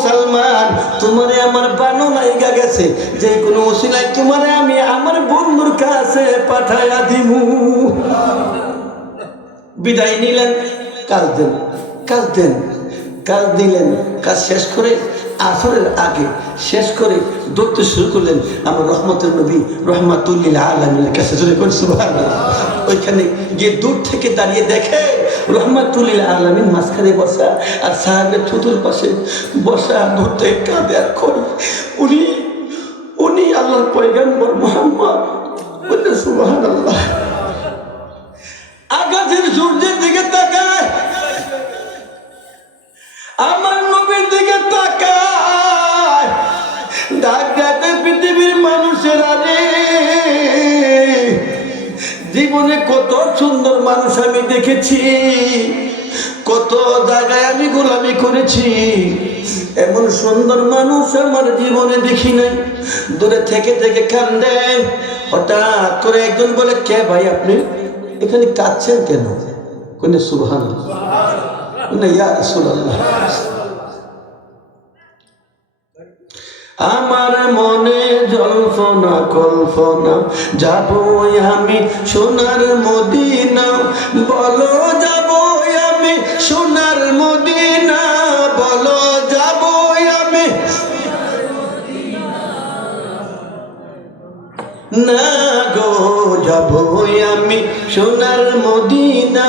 সালমান, তোমারে আমার বানো লাইগা গেছে, যে কোনো ওসিলায় তোমারে আমি আমার বন্ধুর কাছে পাঠায়া দিমু। বিদায় নিলেন, কাজ দেন, কাজ দেন, কাজ দিলেন। কাজ শেষ করে আসরের আগে শেষ করে দৌড়তে শুরু করলেন আমার রহমতের নবী রহমাতুল লিল আলামিনের কাছে। সুবহানাল্লাহ। ওইখানে গিয়ে দূর থেকে দাঁড়িয়ে দেখে রহমাতুল লিল আলামিন মাঝখানে বসা, আর সাহাবের থুতুর পাশে বসা, ধরতে কাঁদে আর খড়ি। উনি আল্লাহর পয়গম্বর মুহাম্মদ। সুবহানাল্লাহ। আকাশের সূর্যের দিকে তাকায়, আমার নবীর দিকে তাকায়, ডাক ডাকে পৃথিবীর মানুষেরা রে, জীবনে কত সুন্দর মানুষ আমি দেখেছি, কত জায়গায় আমি গোলামি করেছি, এমন সুন্দর মানুষ আমার জীবনে দেখি নাই। দূরে থেকে থেকে কান্দে। হঠাৎ করে একজন বলে, কে ভাই আপনি এখানে কাঁদছেন কেন? কোন সুবহানাল্লাহ। ইয়া রাসূলুল্লাহ। আমার মনে জল্পনা কল্পনা, যাবো আমি সোনার মদিনা, বলো যাবো আমি সোনার মদিনা, বলো যাবো আমি না গো, যাবো আমি সোনার মদিনা।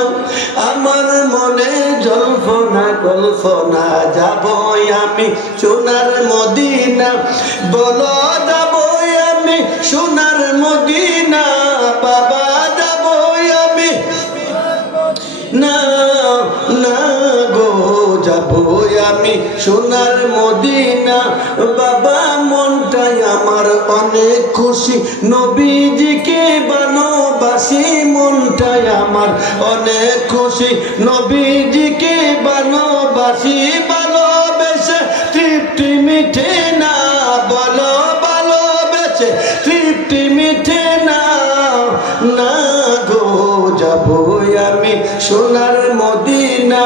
আমার মনে জল্পনা কল্পনা, যাবো আমি সোনার মদিনা, বলো যাবো আমি সোনার মদিনা, বাবা যাবো আমি না না গো, যাবো আমি সোনার মদিনা। বাবা মনটাই আমার অনেক খুশি, নবীজিকে ভালোবাসি, মনটাই আমার অনেক খুশি, নবীজিকে ভালোবাসি, ভালোবেসে তৃপ্তি মিঠে না, বলো ভালোবেসে তৃপ্তি মিঠে না, না গো, যাবো আমি সোনার মদিনা,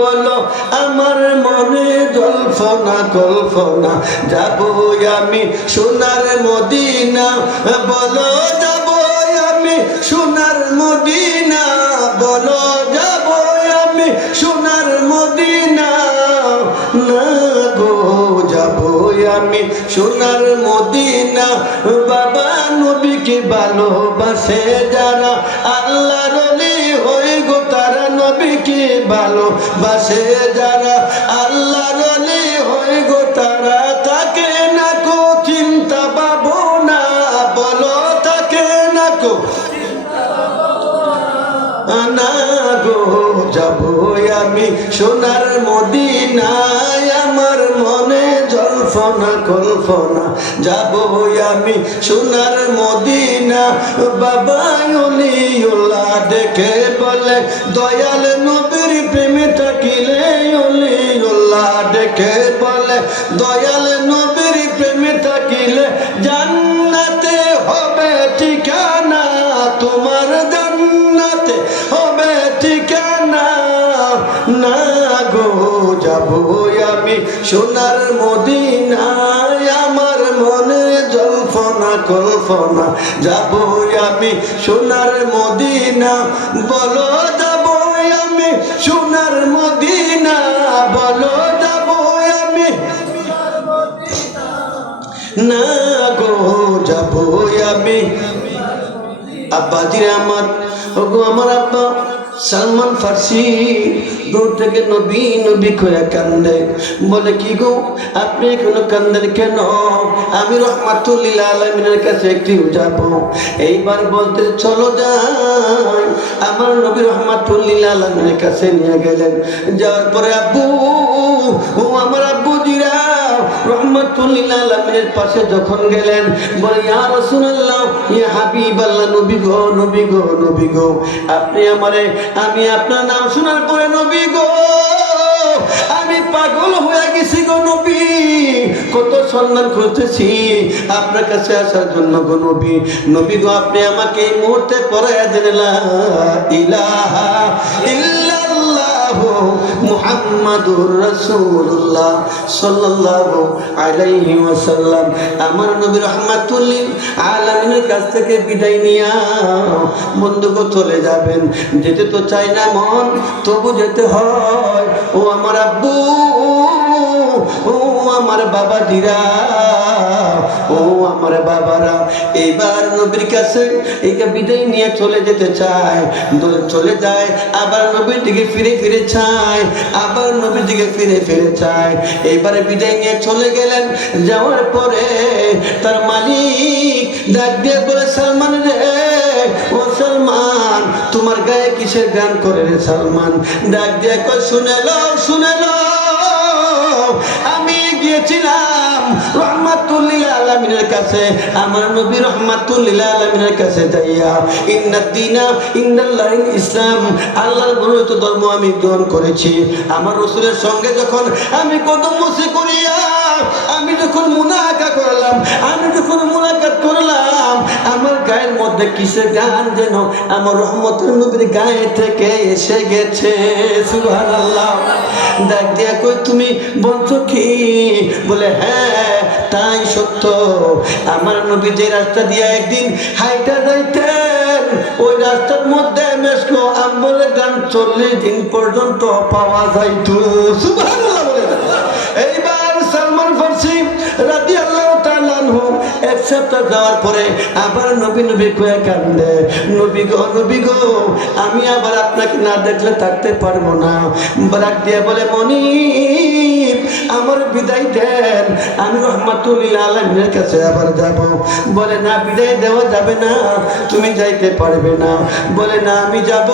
বলো আমার মনে জল্পনা কল্পনা, যাবো আমি সোনার মদিনা, বলো যাবো আমি সোনার মদিনা, বলো যাবো সোনার মদিনা বাবা নবীকে ভালোবাসে যারা আল্লাহর ওলি হয়ে গো তারা নবীকে ভালোবাসে যারা আল্লাহর ওলি হয়ে গো তারা তাকে না কো চিন্তা ভাবনা বলো তাকে না কো না গো যাবো আমি সোনার মদিনায় আমার মনে জল্পনা কল্পনা যাবো আমি সোনার মদিনা বাবা ওলিউল্লাহ দেখে বলে দয়াল নবীর প্রেমে থাকিলে ওলিউল্লাহ দেখে বলে দয়াল নবীর প্রেমে থাকিলে জান্নাতে হবে ঠিকানা তোমার জান্নাতে হবে ঠিকানা না গো যাবো আমি সোনার মদিনায় আমার মনে জল্পনা কল্পনা যাবো আমি সোনার মদিনা বলো যাবো আমি সোনার মদিনা বলো যাবো আমি না গো যাবো আমি আব্বাজির আমার ওগো আমার আব্বা সালমান ফার্সি দূর থেকে নবী নবী করে কান্দে বলে কি গো আপনি এখনো কান্দেন কেন আমি রহমাতুল লিল আলামিনের কাছে একটু যাব এইবার বলতে চলো যাই আমার নবী রহমাতুল লিল আলামিনের কাছে নিয়ে গেলেন যাওয়ার পরে আব্বু ও আমার আব্বু জিরা রহমাতুল লিল আলামিনের পাশে যখন গেলেন বলে ইয়া রাসূলুল্লাহ ইয়া হাবিবাল্লাহ নবী গো নবী গো নবী গো আপনি আমারে আমি আপনার নাম শোনার পরে নবী গো আমি পাগল হয়ে গেছি গো নবী কত সন্ধান করতেছি আপনার কাছে আসার জন্য গো নবী নবী গো আপনি আমাকে এই মুহূর্তে পড়ায়া দেন লা ইলাহা ইল্লাল্লাহু মুহাম্মাদুর রাসূলুল্লাহ সাল্লাল্লাহু আলাইহি ওয়াসাল্লাম আমার নবী রাহমাতুল লিল আলামিনের কাছ থেকে বিদায় নিয়া বন্ধুগো চলে যাবেন যেতে তো চাই না মন তবু যেতে হয় ও আমার আব্বু ও আমার বাবা দিরা ও আমার বাবারা এবার নবীর কাছে এইটা বিদায় নিয়ে চলে যেতে চায় চলে যায় আবার নবীর দিকে ফিরে ফিরে চায় আবার নবীর দিকে ফিরে ফিরে চায় এইবারে বিদায় নিয়ে চলে গেলেন যাওয়ার পরে তার মালিক ডাক দিয়ে বলে সালমান রে ও সালমান তোমার গায়ে কিসের গান করে রে সালমান ডাক দিয়ে কই শুনে লো আমি গিয়েছিলাম রহমাতুল লিল আলামিনের কাছে আমার নবী রহমাতুল লিল আলামিনের কাছে যাইয়া ইন্নাদ দীনা ইনদাল্লাহিল ইসলাম আল্লাহর মনোনীত ধর্ম আমি গ্রহণ করেছি আমার রাসূলের সঙ্গে যখন আমি কদম বসে করিয়া আমি যখন মুনাকাত করলাম আমার গায়ের মধ্যে কিসের গান যেন আমার রহমতের নবীর গায়ে থেকে এসে গেছে সুবহানাল্লাহ ডাক দিয়া কই তুমি বলছো কি বলে হ্যাঁ তাই সত্য আমার নবী যে রাস্তা দিয়ে একদিন হাইটা যাইতেন ওই রাস্তার মধ্যে মেশকো আম্বলের গান 40 দিন পর্যন্ত পাওয়া যাইতো সুবহানাল্লাহ বলে এইবার সালমান ফার্সি রাদিয়াল্লাহু তাআলা আনহু এক সপ্তাহ যাওয়ার পরে আবার নবী কয়ে কান্দে নবী গো আমি আবার আপনাকে না দেখলে থাকতে পারবো না বারাক দিয়ে বলে মনিব আমার বিদায় দেন আমি রহমাতুল লিল আলামিনের কাছে আবার যাব বলে না বিদায় দেওয়া যাবে না তুমি যাইতে পারবে না বলে না আমি যাব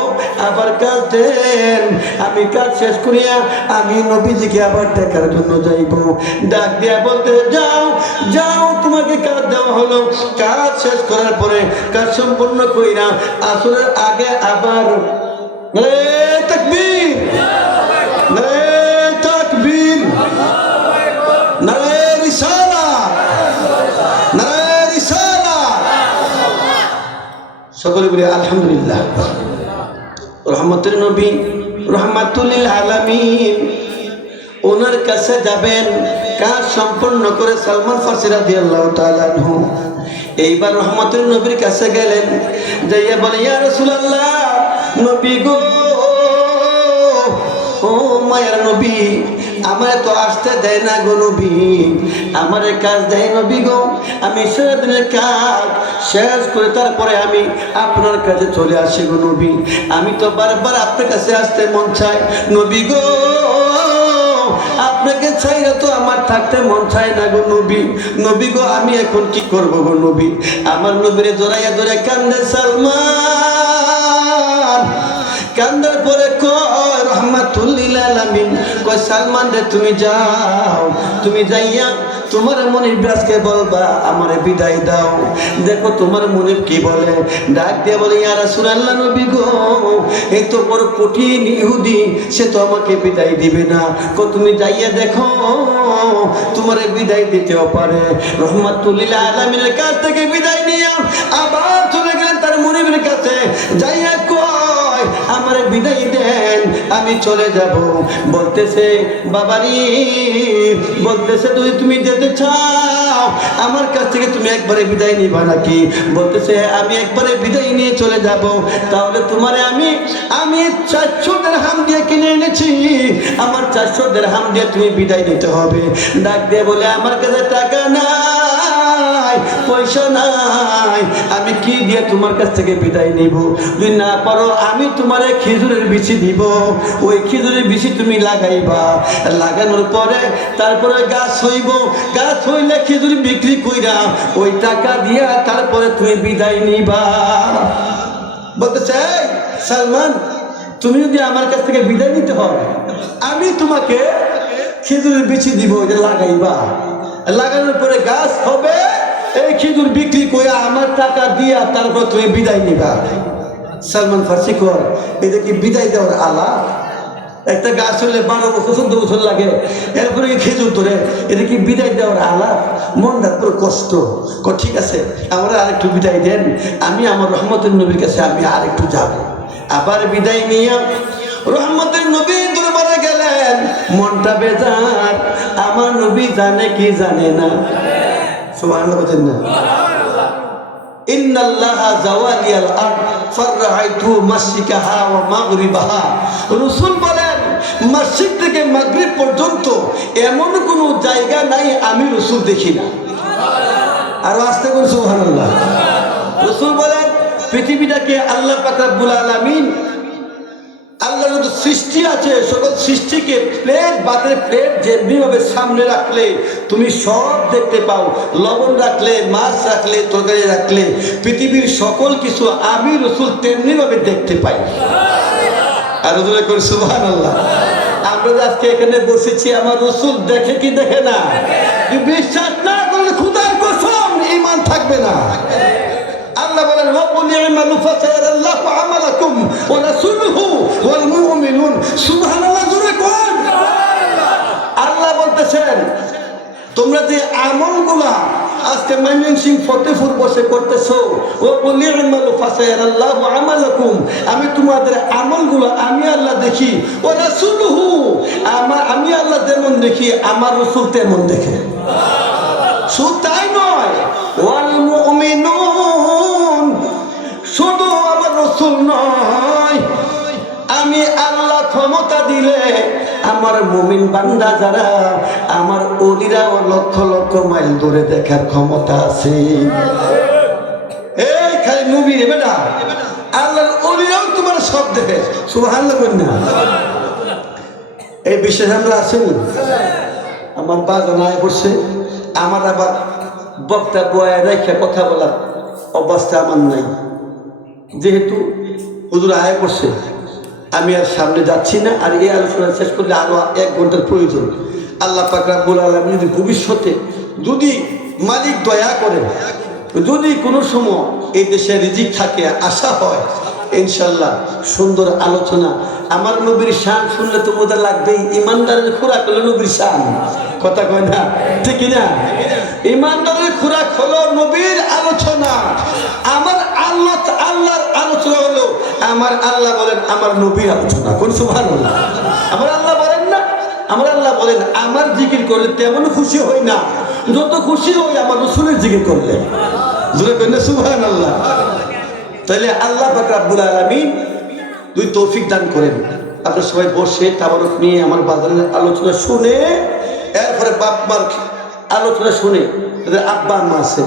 আবার কাজ দেন আমি কাজ শেষ করিয়া আমি নবীজিকে আবার দেখার জন্য যাইব ডাক দিয়া বলতে যাও তোমাকে কাজ দেওয়া হলো কাজ শেষ করার পরে কাজ সম্পূর্ণ কইরা আসরের আগে আবার তাকবীর তাকবীর নারে রিসালাত সকলে বলি আলহামদুলিল্লাহ রহমতের নবী রহমাতুল লিল আলামিন ওনার কাছে যাবেন কাজ সম্পন্ন করে সালমান ফার্সি রাদিয়াল্লাহু তাআলা আনহু এইবার রহমতের নবীর কাছে গেলেন যাইয়া বলে ইয়া রাসূলুল্লাহ নবী গো ও মায়ের নবী আমারে তো আসতে দেয় না গো নবী, আমারে কাজ দেয় নবী গো। আমি সারাদিনের কাজ শেষ করে তারপরে আমি আপনার কাছে চলে আসি গো নবী। আমি তো বারবার আপনার কাছে আসতে মন চায় নবী গো, আপনাকে চাইলে তো আমার থাকতে মন চায় না গো নবী। নবী গো আমি এখন কি করব গো নবী? আমার নবীরে জড়াইয়া ধরে কান্দে সালমান। কান্দার পরে কয় রহমাতুল লিল আলামিন, কয় সালমান রে তুমি যাও, তুমি যাইয়া তোমার মনির ব্যাসকে বলবা আমারে বিদায় দাও। দেখো তোমার মনির কি বলে, ডাক দিয়ে বলে ইয়া রাসূলুল্লাহ নবী গো, এই তো বড় কঠিন ইহুদি, সে তো আমাকে বিদায় দিবে না। কো তুমি যাইয়া দেখো, তোমারে বিদায় দিতেও পারে। রহমাতুল লিল আলামিনের কাছ থেকে বিদায় নিয়ে আবার চলে গেলেন তার মনিবের কাছে। যাইয়া কয় আমারে বিদায় দেন, আমি চলে যাব। বলতেছে বাবারি, বলতেছে তুমি যেতে চাও, আমার কাছ থেকে তুমি একবারে বিদায় নিবা নাকি? বলতেছে আমি একবারে বিদায় নিয়ে চলে যাব। তাহলে তোমারে আমি 400 দিরহাম দিয়ে কিনে এনেছি, আমার 400 দিরহাম দিয়ে তুমি বিদায় নিতে হবে। ডাক দিয়ে বলে আমার কাছে টাকা নাই, পয়সা নাই, আমি কি দিয়ে তোমার কাছ থেকে বিদায় নিব? যদি না পারো আমি তোমারে খেজুরের বিচি দিব, ওই খেজুরের বিচি তুমি লাগাইবা, লাগানোর পরে তারপরে গাছ হইব, গাছ হইলে খেজুর বিক্রি কইরা ওই টাকা দিয়া তারপরে তুমি বিদায় নিবা। বলতেছে সালমান, তুমি যদি আমার কাছ থেকে বিদায় নিতে হয়, আমি তোমাকে খেজুরের বিচি দিব, ওইটা লাগাইবা, লাগানোর পরে গাছ হবে, এই খেজুর বিক্রি কইরা আমার টাকা দিয়া তারপর তুমি বিদায় নিবা। সালমান ফার্সি কর, এটা কি বিদায় দেওয়ার আলা? একটা গাছ হলে 12 বছর 14 বছর লাগে, এরপরে খেজুর ধরে, এটা কি বিদায় দেওয়ার আলা? মনটা পুরো কষ্ট। ঠিক আছে আমরা আরেকটু বিদায় দেন, আমি আমার রহমতের নবীর কাছে আমি আরেকটু যাব। আবার বিদায় নিয়ে রহমতের নবীর দরবারে গেলেন। মনটা বেজার, আমার নবী জানে কি জানে না? সুবহানাল্লাহ বলেন না? ইন্নাল্লাহা জাওয়ালিয়াল আরদ ফারআইতু মাশরিকাহা ওয়া মাগরিবাহা। রাসূল বলেন মসজিদ থেকে মাগরিব পর্যন্ত এমন কোনো জায়গা নাই আমি রাসূল দেখি না। আর আস্তে করে সুবহানাল্লাহ। রাসূল বলেন পৃথিবীটাকে আল্লাহ পাক রব্বুল আলামিন, আল্লাহর যত সৃষ্টি আছে সকল সৃষ্টিকে প্লেট বাতের প্লেট যেমনিভাবে সামনে রাখলে তুমি সব দেখতে পাও, লবণ রাখলে, মাছ রাখলে, তরকারি রাখলে, পৃথিবীর সকল কিছু আমি রাসূল তেমনিভাবে দেখতে পাই। আর রাসূল কই সুবহানাল্লাহ। আমরা আজকে এখানে বসেছি, আমার রাসূল দেখে কি দেখে না? বিশ্বাস না করলে খোদার কসম ঈমান থাকবে না। আল্লাহ বলেন ওয়াকুল ইয়ামালু ফাসায়ারাল্লাহু আমালাকুম ওয়া রাসূলুহু ওয়াল মুমিনুন। সুবহানাল্লাহ, জোরে কোন সুবহানাল্লাহ। আল্লাহ বলতেছেন তোমরা যে আমলগুলা আজকে ময়মনসিংহ ফতেপুর বসে করতেছো, ওয়াকুল ইয়ামালু ফাসায়ারাল্লাহু আমালাকুম, আমি তোমাদের আমলগুলো আমি আল্লাহ দেখি, ওয়া রাসূলুহু, আমি আল্লাহ যেমন দেখি আমার রাসূল তেমন দেখে। শুধু তাই নয়, ওয়াল মুমিনুন, শুধু আমার রাসূল নয়, আমি আল্লাহ ক্ষমতা দিলে আমার মুমিন বান্দা যারা আমার ওলিরা লক্ষ লক্ষ মাইল দূরে দেখার ক্ষমতা আছে। এই খালি নবী বেটা, আল্লাহর ওলিরাও তোমার সব দেখে। সুবহানাল্লাহ বলেন না? এই বিশ্বাস আমরা আসেনি? আমার বাজার আয় করছে, আমার আবার বক্তা বয়া রেখে কথা বলার অবস্থা আমার নাই। যেহেতু হুজুর আয় করছে, আমি আর সামনে যাচ্ছি না। আর এই আলোচনা শেষ করলে আরো 1 ঘন্টার প্রয়োজন। আল্লাহ পাক রব্বুল আলামিন যদি ভবিষ্যতে যদি মালিক দয়া করে, যদি কোনো সময় এই দেশে রিজিক থাকে, আশা হয় ইনশাল্লাহ সুন্দর আলোচনা। আমার নবীর শান শুনলে তো মজা লাগবেই। ইমানদারের খোরাক হলো নবীর শান, কথা কয় না? ঠিক না? ইমানদারের খোরাক হলো নবীর আলোচনা। আমার আল্লাহর আলোচনা হলো, আমার আল্লাহ বলেন আমার নবীর আলোচনা। কোন সুবহানাল্লাহ। আমার আল্লাহ বলেন না, আমার আল্লাহ বলেন আমার জিকির করলে তেমন খুশি হই না যত খুশি হই আমার রাসূলের জিকির করলে। জোরে কই না সুবহানাল্লাহ। তাহলে আল্লাহ পাক রব্বুল আলামিন দুই তৌফিক দান করেন। আপনার সবাই বসে তাবারক নিয়ে আমার বাজারের আলোচনা শুনে, এরপরে বাপ মার আলোচনা শুনে, যাদের আব্বা আম্মা আছে,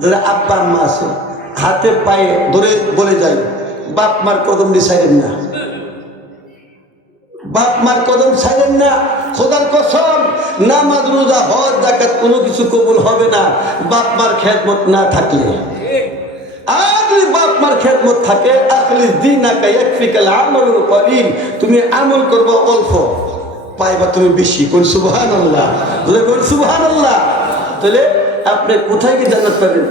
যাদের আব্বা আম্মা আছে, হাতে পায়ে ধরে বলে যায়, বাপ মার কদম দিয়ে ছাইলেন না, বাপ মার কদম ছাইলেন না। খোদার কসম, নামাজ রোজা হজ যাকাত কোনো কিছু কবুল হবে না বাপ মার খেদমত না থাকলে। আর যদি বাপ মার খেদমত থাকে, আখলিস দীনাকা ইয়াকফিকাল আমালুল কলিল, তুমি আমল করবে অল্প, পাইবা তুমি বেশি। কোন সুবহানাল্লাহ, বলে কোন সুবহানাল্লাহ। তাহলে আপনি কোথায় গিয়ে জান্নাত পাবেন?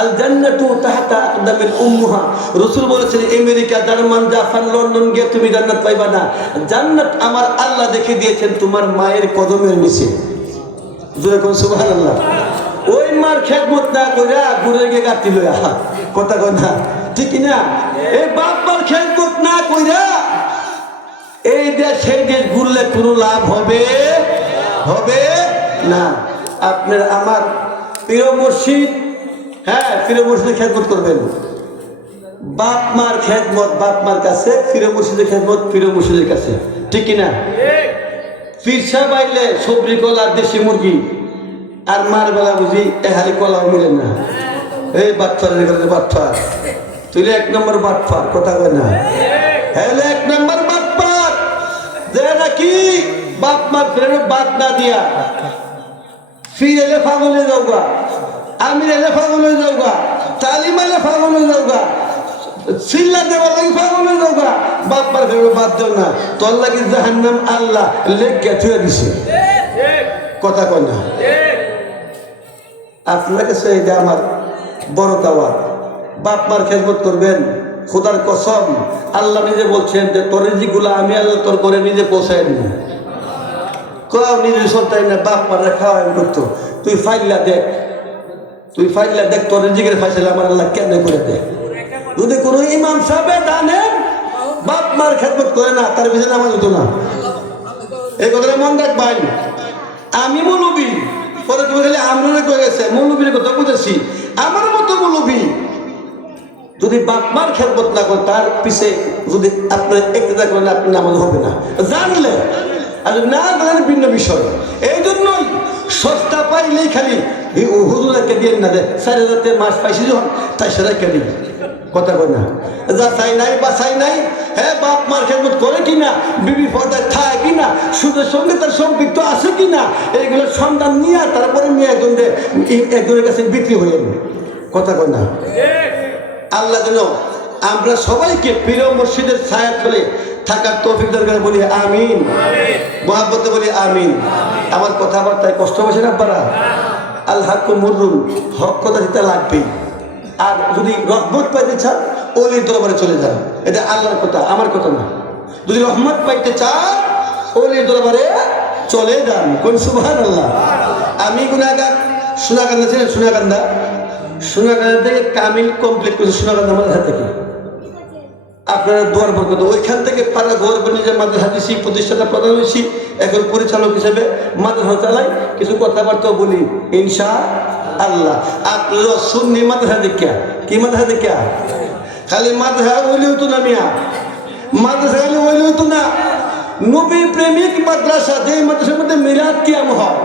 আল জান্নাতু তাহতা আকদামিল উম্মাহ। রাসূল বলেছেন আমেরিকা, জার্মান, জাপান, লন্ডন গিয়ে তুমি জান্নাত পাইবা না। জান্নাত আমার আল্লাহ দেখে দিয়েছেন তোমার মায়ের কদমের নিচে। জোরে কোন সুবহানাল্লাহ। ওই মার খেদমত না কইরা ঘুরে গিয়ে গাতি লইয়া, কথা কয় না, ঠিক না? এই বাপ মার খেদমত না কইরা এই দেশ সেই দেশ ঘুরলে কোনো লাভ হবে হবে না। আপনার আমার প্রিয় মুর্শিদ, হ্যাঁ প্রিয় মুর্শিদের খেদমত করবেন। বাপ মার খেদমত বাপ মার কাছে, প্রিয় মুর্শিদের খেদমত প্রিয় মুর্শিদের কাছে, ঠিক কিনা? পীর সাহেব আইলে সবরি কলা দেশি মুরগি, আর মার বেলা বুঝি এহারি কলাও মিলে না। এই বাটফারের কাছে বাটফার, তুইলে এক নম্বর বাটফার, কথা কয় না? হ্যাঁ এক নম্বর বাটফার, যে নাকি বাপ মার ফেরে বাদ না দিয়া ফির এলে ফাগল হয়ে যাওগা, আমির এলে ফাগল হয়ে যাওগা, তালিম এলে ফাগল হয়ে যাওগা, সিল্লা দেওয়ার লাগে ফাগল হয়ে যাওগা। বাপ মার ফেরে বাদ দেও না, তোর লাগে জাহান্নাম আল্লাহ লেখা থুয়ে দিছে, কথা কয় না? আপনার কাছে এটা আমার বড় দাওয়াত। বাপ মার খেদমত করবেন। খোদার কসম, আল্লাহ নিজে বলছেন যে তোর রিজিকগুলো আমি আল্লাহ তোর করে নিজে পৌঁছাই দিব। কাউ নিজে সন্তান না, বাপ মারা খাওয়া করতো। তুই ফাইল্লা দেখ, তুই ফাইল্লা দেখ, তোর রিজিকের ফাইসলা আমার আল্লাহ কেন করে দেয়। যদি কোনো ইমাম সাহেব জানেন বাপ মার খেদমত করে না, তার পিছনে নামাজ হতো না। এই কথাটা মন রাখবেন। আমি মৌলবী, পরে তুমি খালি আমরা কয়ে গেছে মৌলবীর কথা বুঝেছি। আমার মতো মৌলবী যদি বাপ মার খেদমত না করে, তার পিছে যদি আপনার একতা করেন, আপনার নামাজ হবে না। জানলে আর না জানেন ভিন্ন বিষয়। এই জন্যই সস্তা পাইলেই খালি হুজুর একটা দিয়ে না দেয়, 4,000 মাস পাইছি যখন তাই সেটা কে দিবি, কথা কয় না? যা চাই নাই বা চাই নাই, হ্যাঁ বাপ মার খেদমত করে কিনা, বিবি পর্দায় থাকে কিনা, সুদের সঙ্গে তার সম্পৃক্ত আছে কিনা, এইগুলো সন্ধান নিয়ে তারপরে নিয়ে একজনের কাছে বিক্রি হয়ে যাবে, কথা কয় না? আল্লাহ যেন আমরা সবাইকে প্রিয় মুর্শিদের ছায়া তলে থাকার তৌফিক দরকার বলি আমিন, মহাব্বতে বলি আমিন। আমার কথাবার্তায় কষ্ট বসে না পারা, আল্লাহ মুররুন, হক কথা দিতে লাগবেই। আর যদি রহমত পাইতে চান ওলির দরবারে চলে যান, এটা আল্লাহর কথা, আমার কথা না। যদি রহমত পাইতে চান ওলির দরবারে চলে যান। কোন সুবহানাল্লাহ। আমি গুনাহগার, সোনাকান্দা ছিলেন, সোনাকান্দা থেকে কামিল কমপ্লিট করেছে, সোনাকান্দা মাদ্রাসা থেকে। আপনারা দোয়ার বরকত, ওইখান থেকে পাড়া ঘর নিজের মাদ্রাসা দিয়েছি, প্রতিষ্ঠাতা প্রধান হয়েছি, এখন পরিচালক হিসেবে মাদ্রাসা চালাই, কিছু কথাবার্তা বলি ইনশাআল্লাহ। আপনারা সুন্নি মাদ্রাসা দেখিয়া, কি মাদ্রাসা দেখিয়া, খালি মাদ্রাসা ওইলে হইতো না মিয়া, মাদ্রাসা খালি ওইলে হইতো না। নবী প্রেমিক মাদ্রাসা, যে মাদ্রাসার মধ্যে মিলাদ কিয়াম হয়,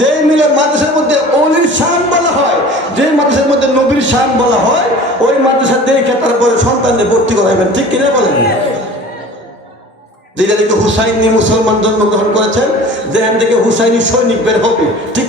যে মিলে মাদ্রাসার মধ্যে অলির শান বলা হয়, যে মাদ্রাসার মধ্যে নবীর শান বলা হয়, ওই মাদ্রাসা দেখে তারপরে সন্তানদের ভর্তি করাইবেন, ঠিক কিনা বলেন? যেটা থেকে হুসাইনি মুসলমান জন্মগ্রহণ করেছেন, যেখান থেকে হুসাইনি সৈনিক বের হবে, ঠিক